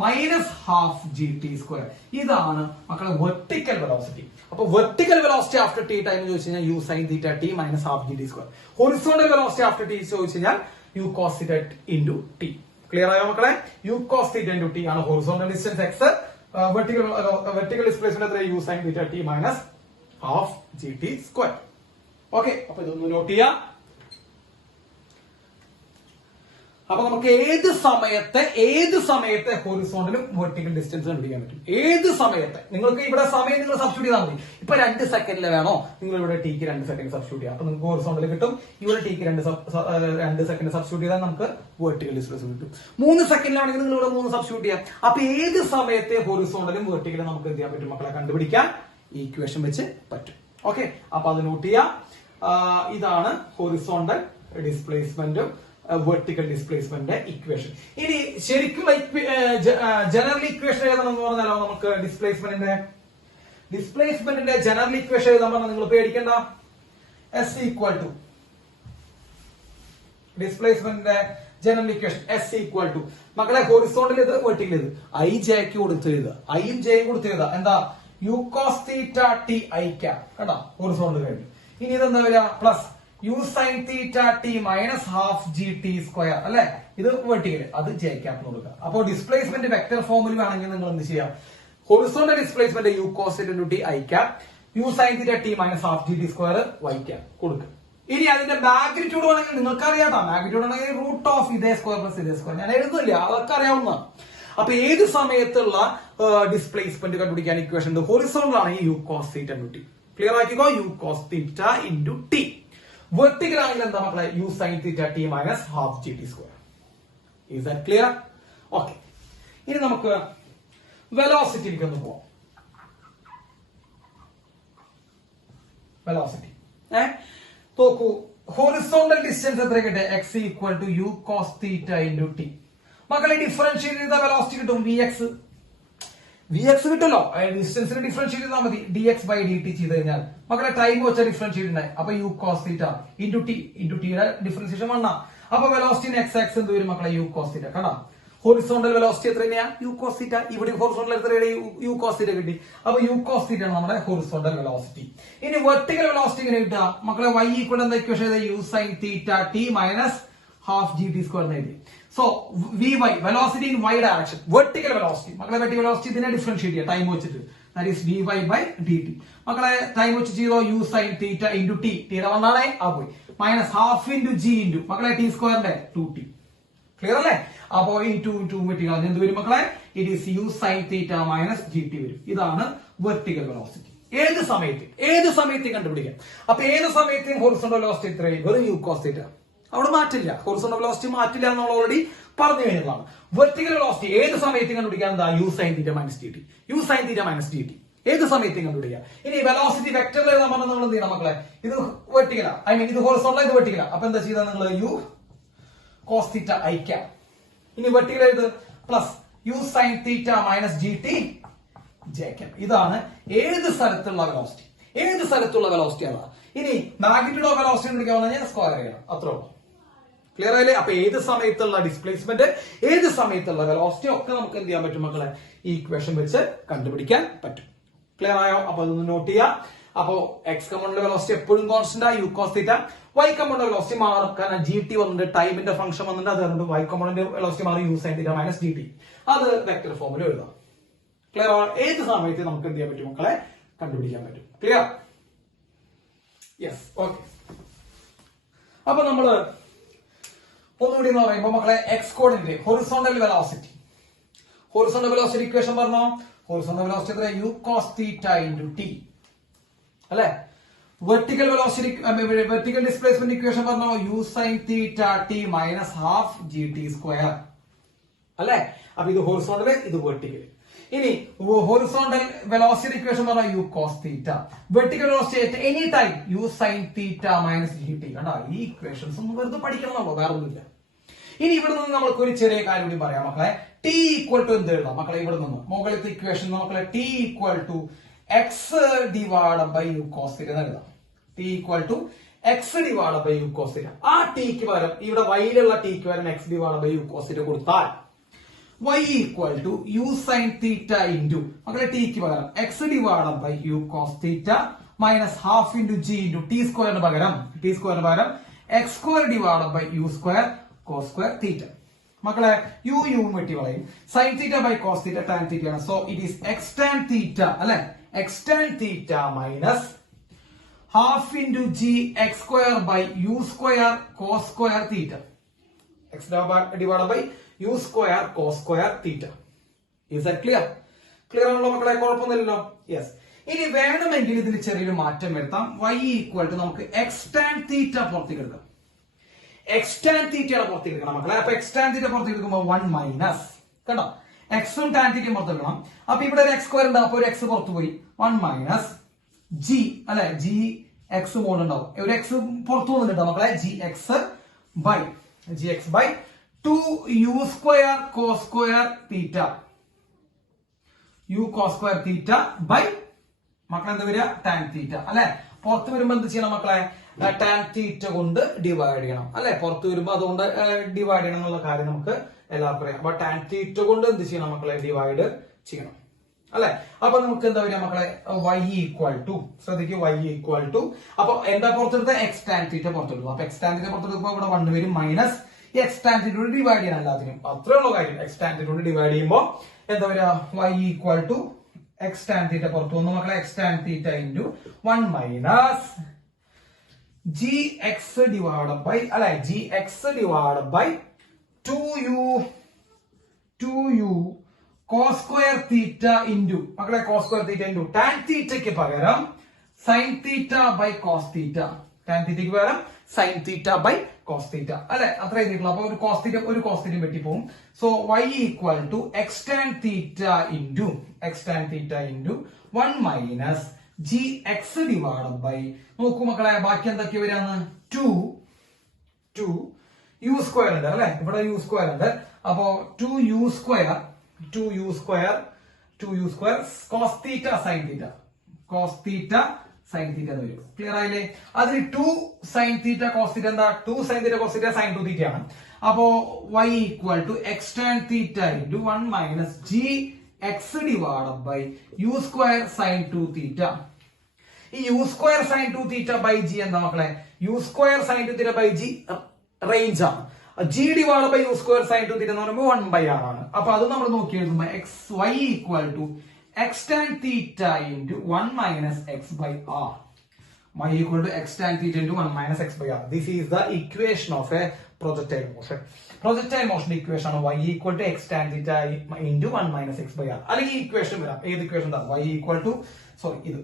minus half G T square. ഇതാണ് മക്കളെ വെർട്ടിക്കൽ വെലോസിറ്റി. അപ്പൊ vertical velocity after T time ചോദിച്ചു കഴിഞ്ഞാൽ u sin theta t minus half G T square. Horizontal velocity after T ചോദിച്ചു കഴിഞ്ഞാൽ u cos theta into t. Clear ആയോ മക്കളെ? u cos theta into t ആണ് horizontal distance x. Vertical displacement എത്ര? u sin theta t minus half G T square. Okay, അപ്പൊ ഇതൊന്ന് നോട്ട് ചെയ്യാം. അപ്പൊ നമുക്ക് ഏത് സമയത്തെ ഹൊറിസോണ്ടലും വെർട്ടിക്കൽ ഡിസ്റ്റൻസ് കണ്ടുപിടിക്കാൻ പറ്റും. ഏത് സമയത്തെ നിങ്ങൾക്ക് ഇവിടെ സമയം നിങ്ങൾ സബ്സ്റ്റിറ്റ്യൂട്ട് ചെയ്താൽ മതി. ഇപ്പൊ 2 സെക്കൻഡിൽ വേണോ നിങ്ങൾ ഇവിടെ ടിക്ക് 2 സെക്കൻഡ് സബ്സ്റ്റിറ്റ്യൂട്ട് ചെയ്യാം. അപ്പൊ നിങ്ങൾക്ക് ഹൊറിസോണ്ടൽ കിട്ടും. ഇവിടെ ടിക്ക് 2 സെക്കൻഡ് സബ്സ്റ്റിറ്റ്യൂട്ട് ചെയ്താൽ നമുക്ക് വെർട്ടിക്കൽ ഡിസ്റ്റൻസ് കിട്ടും. 3 സെക്കൻഡിലാണെങ്കിൽ നിങ്ങൾ ഇവിടെ 3 സബ്സ്റ്റിറ്റ്യൂട്ട് ചെയ്യാം. അപ്പൊ ഏത് സമയത്തെ ഹൊറിസോണ്ടലും വെർട്ടിക്കലും നമുക്ക് എന്ത് ചെയ്യാൻ പറ്റും മക്കളെ? കണ്ടുപിടിക്കാൻ ഈ ഇക്വേഷൻ വെച്ച് പറ്റും. ഓക്കെ, അപ്പൊ അത് നോട്ട് ചെയ്യാം. ഇതാണ് ഹൊറിസോണ്ടൽ ഡിസ്പ്ലേസ്മെന്റും വെർട്ടിക്കൽ ഡിസ്പ്ലേസ്മെന്റ് ഇക്വേഷൻ. ഇനി ശരിക്കും ജനറൽ ഇക്വേഷൻ ഏതാണെന്ന് പറഞ്ഞാലോ നമുക്ക് ഡിസ്പ്ലേസ്മെന്റിന്റെ ജനറൽ ഇക്വേഷൻ എഴുതാൻ പറഞ്ഞാൽ നിങ്ങൾ പേടിക്കണ്ട. s ഈക്വൽ ടു ഡിസ്പ്ലേസ്മെന്റിന്റെ general equation s equal to മക്കളെ ഹൊറിസോണ്ടൽ ഇത് വെർട്ടിക്കൽ ഇത് i j ക്ക് കൊടുത്ത് എഴുതുക. ഐയും ജെയും കൊടുത്ത് എഴുതുക. എന്താ? u cos theta t i cap. കേട്ടോ? ഹൊറിസോണ്ടൽ കഴിഞ്ഞു. ഇനി ഇതെന്താ വരിക? Plus u sin theta t minus half G T square അല്ലെ? ഇത് വെർട്ടിക്കൽ, അത് ജെ ക്യാപ് കൊടുക്കുക. അപ്പോൾ ഡിസ്പ്ലേസ്മെന്റ് വെക്ടർ ഫോമിൽ വേണമെങ്കിൽ നിങ്ങൾ എന്ത് ചെയ്യാം? Horizontal displacement u cos theta into t i cap, u sin theta t minus half G T square y cap കൊടുക്കുക. ഇനി അതിന്റെ മാഗ്നിറ്റ്യൂഡ് വേണമെങ്കിൽ നിങ്ങൾക്ക് അറിയാട്ടോ. മാഗ്നിറ്റ്യൂഡ് ആണെങ്കിൽ റൂട്ട് ഓഫ് ഇതേ സ്ക്വയർ പ്ലസ് ഇതേ സ്ക്വയർ. ഞാൻ എഴുതുന്നില്ല, അതൊക്കെ അറിയാവുന്ന. അപ്പൊ ഏത് സമയത്തുള്ള ഡിസ്പ്ലേസ്മെന്റ് കണ്ടുപിടിക്കാൻ ഇക്വേഷൻ ഉണ്ട്? ഹൊറിസോണ്ടൽ ആണെങ്കിൽ u cos theta into t. Clear ആക്കിക്കോ? u cos theta into t. Vertical ആണെങ്കിൽ എന്താ മക്കളെ? u sin theta t minus half G T square. Is that clear? Okay, ഇനി നമുക്ക് വെലോസിറ്റിയിലേക്ക് ഒന്ന് പോവാം. വെലോസിറ്റി നോക്കൂ, ഹൊറിസോണ്ടൽ ഡിസ്റ്റൻസ് എത്ര കിട്ടെ? X equal to u cos theta into T. മക്കളെ ഡിഫറൻഷിയേറ്റ് ചെയ്ത വെലോസിറ്റി കിട്ടും, വി എക്സ് കിട്ടുമല്ലോ. ഡിസ്റ്റൻസിന് ഡിഫറൻഷിയേറ്റ് ചെയ്താൽ മതി, D X by D T ചെയ്ത് കഴിഞ്ഞാൽ മക്കളെ ടൈം വെച്ചാൽ ഡിഫറൻഷിയേറ്റ് ഉണ്ടായി. അപ്പൊ u cos theta into T, into ടിയുടെ ഡിഫറൻസിയേഷൻ വണ്ണ. അപ്പൊ വെലോസിറ്റി എക്സ് ആക്സ് എന്ത് വരും മക്കളെ? U cos theta. കണ്ടാ, ഹൊറിസോണ്ടൽ വെലോസിറ്റി എത്ര തന്നെയാ? U cos theta. ഇവിടെ ഹൊറിസോണ്ടൽ എത്രയാണ്? യു കോസ് തീറ്റ കിട്ടി. അപ്പൊ യു കോസ് തീറ്റ ആണ് നമ്മുടെ ഹൊറിസോണ്ടൽ വെലോസിറ്റി. ഇനി വെർട്ടിക്കൽ വെലോസിറ്റി എങ്ങനെ കിട്ടുക മക്കളെ? വൈ ഈക്വൽ എന്താ equation? U sine theta T minus half G T square എന്ന് എഴുതി. So v y velocity in y direction, vertical velocity മക്കളെ. വെർട്ടിക്കൽ വെലോസിറ്റി ഇതിനെ ഡിഫറൻഷിയേറ്റ് ചെയ്യുക ടൈം വെച്ചിട്ട്, that is d y by D t. മക്കളെ ടൈം വെച്ച് ചെയ്തോ? U sine theta into t, ടിയുടെ വണ്ണാണേ ആ പോയി, minus half into g into മക്കളെ ടി സ്ക്വയറിന്റെ 2t. ക്ലിയർ അല്ലേ? അപ്പോ ഈ 2 വെട്ടിക്കളഞ്ഞ് എന്ത് വരും മക്കളെ? It is u sine theta minus G t വരും. ഇതാണ് വെർട്ടിക്കൽ വെലോസിറ്റി. ഏത് സമയത്ത് കണ്ടുപിടിക്കാം. അപ്പൊ ഏത് സമയത്തും ഹൊറിസോണ്ടൽ വെലോസിറ്റി എത്രയും വെറും യു കോസ് തീറ്റ, അവിടെ മാറ്റില്ല. ഹൊറിസോണ്ടൽ വെലോസിറ്റി മാറ്റില്ല എന്ന് നമ്മൾ ഓൾറെഡി പറഞ്ഞു കഴിഞ്ഞതാണ്. വെർട്ടിക്കൽ വെലോസിറ്റി ഏത് സമയത്തും കണ്ടുപിടിക്കാൻ എന്താ? U sine theta minus d t, u sine theta minus d t ഏത് സമയത്തും കണ്ടുപിടിക്കാം. ഇനി വെലോസിറ്റി വെക്ടർ എഴുതാൻ പറഞ്ഞാൽ നമ്മൾ എന്ത് ചെയ്യണം മക്കളെ? ഇത് വെർട്ടിക്കലാ, ഐ മീൻ ഇത് ഹൊറിസോണ്ടൽ, ഇത് വെർട്ടിക്കലാ. അപ്പൊ എന്താ ചെയ്താൽ നിങ്ങൾ യു കോസ് തീറ്റ അയക്കാം. ഇനി വെർട്ടിക്കൽ എഴുത് plus u sine theta minus G T ജേക്കാം. ഇതാണ് ഏത് സ്ഥലത്തുള്ള വെലോസിറ്റി. ആണ്. ഇനി മാഗ്നിറ്റ്യൂഡ് ഓഫ് വെലോസിറ്റി കണ്ടുപിടിക്കാൻ പറഞ്ഞാൽ സ്ക്വയർ ചെയ്യണം, അത്രേ ഉള്ളൂ. ക്ലിയർ ആയില്ലേ? അപ്പൊ ഏത് സമയത്തുള്ള ഡിസ്പ്ലേസ്മെന്റ്, ഏത് സമയത്തുള്ള വെലോസിറ്റി ഒക്കെ നമുക്ക് എന്ത് ചെയ്യാൻ പറ്റും മക്കളെ? ഈ ഇക്വേഷൻ വെച്ച് കണ്ടുപിടിക്കാൻ പറ്റും. ക്ലിയർ ആയോ? അപ്പൊ അതൊന്ന് നോട്ട് ചെയ്യാം. അപ്പോ എക്സ് കമ്പോണന്റ് വെലോസിറ്റി എപ്പോഴും കോൺസ്റ്റന്റ് ആ u cos theta. Y component velocity മാറും, കാരണം ജി ടി വന്നിട്ട് ടൈമിന്റെ ഫംഗ്ഷൻ വന്നിട്ട് അതുകൊണ്ട് വൈ കമ്പോണന്റ് വെലോസിറ്റി മാറി u sine theta minus d t. അത് വെക്ടർ ഫോമിൽ എഴുതാം. ക്ലിയർ ആണ്? ഏത് സമയത്ത് നമുക്ക് എന്ത് ചെയ്യാൻ പറ്റും മക്കളെ? കണ്ടുപിടിക്കാൻ പറ്റും. ക്ലിയർ? Yes, okay. അപ്പൊ നമ്മള് ഒന്നുകൂടി എന്ന് പറയുമ്പോൾ മക്കളെ X coordinate horizontal velocity equation പറഞ്ഞോ? ഹൊറിസോണ്ടൽ വെലോസിറ്റി എത്ര? U cos theta into T അല്ലെ? Vertical velocity vertical displacement equation പറഞ്ഞോ? U sine theta T minus half G T square അല്ലെ? അപ്പൊ ഇത് ഹൊറിസോണ്ടൽ, ഇത് വെർട്ടിക്കൽ. ഇനി ഹൊറിസോണ്ടൽ വെലോസിറ്റി ഇക്വേഷൻ പറഞ്ഞാൽ u cos theta. Vertical velocity at any time u sine theta minus G T. കണ്ടോ, ഈ ഇക്വേഷൻസ് ഒന്ന് വെറുതെ പഠിക്കണമെന്നുള്ളൂ, വേറെ ഒന്നുമില്ല. ഇനി ഇവിടെ നിന്ന് നമ്മൾക്ക് ഒരു ചെറിയ കാര്യം കൂടി പറയാം മക്കളെ. ടി ഈക്വൽ ടു എന്ത് എഴുതാം മക്കളെ? ഇവിടെ നിന്ന് മുകളിലത്തെ ഇക്വേഷൻ മക്കളെ t equal to x divide by u cos theta എന്ന് എഴുതാം. T equal to x divide by u cos theta. ആ ടിക്ക് പകരം ഇവിടെ വൈയിലുള്ള ടിക്ക് പകരം x divide by u cos theta കൊടുത്താൽ y equal to u sine theta into മക്കളെ ടിക്ക് പകരം x divide by u cos theta minus half into g into t സ്ക്വയറിന് പകരം x square divide by u square cos square theta. മക്കളെ യു വെട്ടി കളയും. Sine theta by cos theta tan theta ആണ്. So it is X tan theta അല്ലെ? X tan theta minus half into G X square by u square cos square theta. X divide by u square cos square theta. Is that clear? Clear ആണല്ലോ മക്കളെ? കുഴപ്പമൊന്നുമില്ലല്ലോ. യെസ്. ഇനി വേണമെങ്കിൽ ഇതിൽ ചെറിയൊരു മാറ്റം വരുത്താം. y ഈക്വൽ ടു നമുക്ക് എക്സ് ടാൻ തീറ്റ പുറത്തേക്ക് എടുക്കാം. എക്സ് ടാൻ തീറ്റയുടെ പുറത്തേക്ക് എടുക്കണം മക്കളെ. അപ്പൊ എക്സ് ടാൻ തീറ്റ പുറത്തേക്ക് എടുക്കുമ്പോൾ 1 മൈനസ്, കണ്ടോ, എക്സും ടാൻ തീറ്റയും പുറത്തെടുക്കണം. അപ്പൊ ഇവിടെ ഒരു എക്സ് സ്ക്വയർ ഉണ്ട്, അപ്പൊ ഒരു എക്സ് പുറത്തു പോയി. 1 മൈനസ് ജി അല്ലെ? ജി എക്സ് മോഡ് ഉണ്ടാവും, ഒരു എക്സ് പുറത്തു വന്നിട്ടുണ്ടോ മക്കളെ? G x by 2 u square cos square theta, u cos square theta by മക്കളെ എന്താ വരിക? ടാൻ തീറ്റ അല്ലെ? പുറത്ത് വരുമ്പോ എന്ത് ചെയ്യണം മക്കളെ? ടാൻ തീറ്റ കൊണ്ട് ഡിവൈഡ് ചെയ്യണം അല്ലെ? പുറത്ത് വരുമ്പോ അതുകൊണ്ട് ഡിവൈഡ് ചെയ്യണം എന്നുള്ള കാര്യം നമുക്ക് എല്ലാവർക്കും അറിയാം. അപ്പൊ ടാൻ തീറ്റ കൊണ്ട് എന്ത് ചെയ്യണം മക്കളെ? ഡിവൈഡ് ചെയ്യണം അല്ലെ? അപ്പൊ നമുക്ക് എന്താ വരിക മക്കളെ? y ഈക്വൽ ടു, ശ്രദ്ധിക്കും, y ഈക്വൽ ടു, അപ്പൊ എന്താ പുറത്തെടുത്ത? എക്സ് ടാൻ തീറ്റ പുറത്തെടുക്കും. അപ്പൊ എക്സ് ടാൻ തീറ്റ പുറത്തെടുക്കുമ്പോൾ ഇവിടെ 1 വരും, മൈനസ് എക്സ് ടാൻ തീറ്റ കൊണ്ട് ഡിവൈഡ് ചെയ്യണം എല്ലാത്തിനും. അത്രേ ഉള്ള കാര്യം. എക്സ് ടാൻ തീറ്റ കൊണ്ട് ഡിവൈഡ് ചെയ്യുമ്പോൾ എന്താ വരിക? y equal to X tan theta പുറത്തു വന്നു മക്കളെ. X tan theta into 1 minus G X divide by അല്ലെ? G X divide by 2u cos square theta into മക്കളെ cos square theta into tan തീറ്റയ്ക്ക് പകരം sine theta by cos theta. Tan തീറ്റയ്ക്ക് പകരം sine theta by cos theta അല്ലെ, അത്ര എഴുതിയിട്ടുള്ളൂ. അപ്പൊ ഒരു കോസ് തീറ്റ വെട്ടി പോകും. So y equal to X tan theta into 1 minus G X divide by, നോക്കൂ മക്കളെ ബാക്കി എന്തൊക്കെ വരാന്ന്, 2 യു സ്ക്വയർ ഉണ്ട് അല്ലെ, ഇവിടെ യു സ്ക്വയർ ഉണ്ട്. അപ്പോ 2u square cos theta sine theta എന്ന് വരും. ക്ലിയർ ആയില്ലേ? അതിൽ 2 സൈൻ തീറ്റ കോസ് തീറ്റ എന്താ, 2 sine theta cos theta sine 2 theta ആണ്. അപ്പോ y equal to X tan theta into 1 minus G X divide by u square sine 2 theta. ഈ u square sine 2 theta by G എന്താ മക്കളെ, u square sine 2 theta by G range ആണ്. G divide by u square sine 2 theta എന്ന് പറയുമ്പോൾ 1/r ആണ്. അപ്പൊ അത് നമ്മൾ നോക്കി എഴുതുമ്പോൾ y equal to X tan theta into 1 minus x by r. y equal to x tan theta into 1 minus x by r. This is the equation of a projectile motion. Projectile motion equation ആണ് y equal to x tan theta into 1 minus x by r. അല്ലെങ്കിൽ ഈ ഇക്വേഷൻ വരാം. ഏത് ഇക്വേഷൻ എന്താ, y equal to ഇത്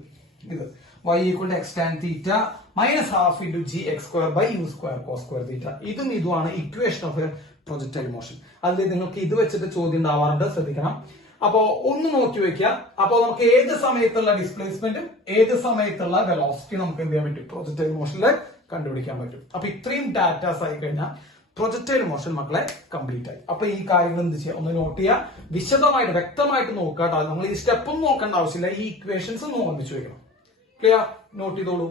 y equal to x tan theta minus half into g x square by u square cos square theta. ഇതുമാണ് equation of a projectile motion. അതിൽ നിങ്ങൾക്ക് ഇത് വെച്ചിട്ട് ചോദ്യം ഉണ്ടാവാറുണ്ട്, ശ്രദ്ധിക്കണം. അപ്പോ ഒന്ന് നോക്കി വെക്കുക. അപ്പോ നമുക്ക് ഏത് സമയത്തുള്ള ഡിസ്പ്ലേസ്മെന്റും ഏത് സമയത്തുള്ള വെലോസിറ്റി നമുക്ക് എന്ത് ചെയ്യാൻ പറ്റും, പ്രൊജക്ടൈൽ മോഷനിൽ കണ്ടുപിടിക്കാൻ പറ്റും. അപ്പൊ ഇത്രയും ഡാറ്റാസ് ആയി കഴിഞ്ഞാൽ പ്രൊജക്ടൈൽ മോഷൻ മക്കളെ കംപ്ലീറ്റ് ആയി. അപ്പൊ ഈ കാര്യങ്ങൾ എന്ത് ചെയ്യുക, ഒന്ന് നോട്ട് ചെയ്യുക, വിശദമായിട്ട് വ്യക്തമായിട്ട് നോക്കുക. നമ്മൾ ഈ സ്റ്റെപ്പൊന്നും നോക്കേണ്ട ആവശ്യമില്ല, ഈ ഇക്വേഷൻസ് ഒന്ന് ഓർമ്മിച്ചു വെക്കണം. ക്ലിയർ? നോട്ട് ചെയ്തോളൂ.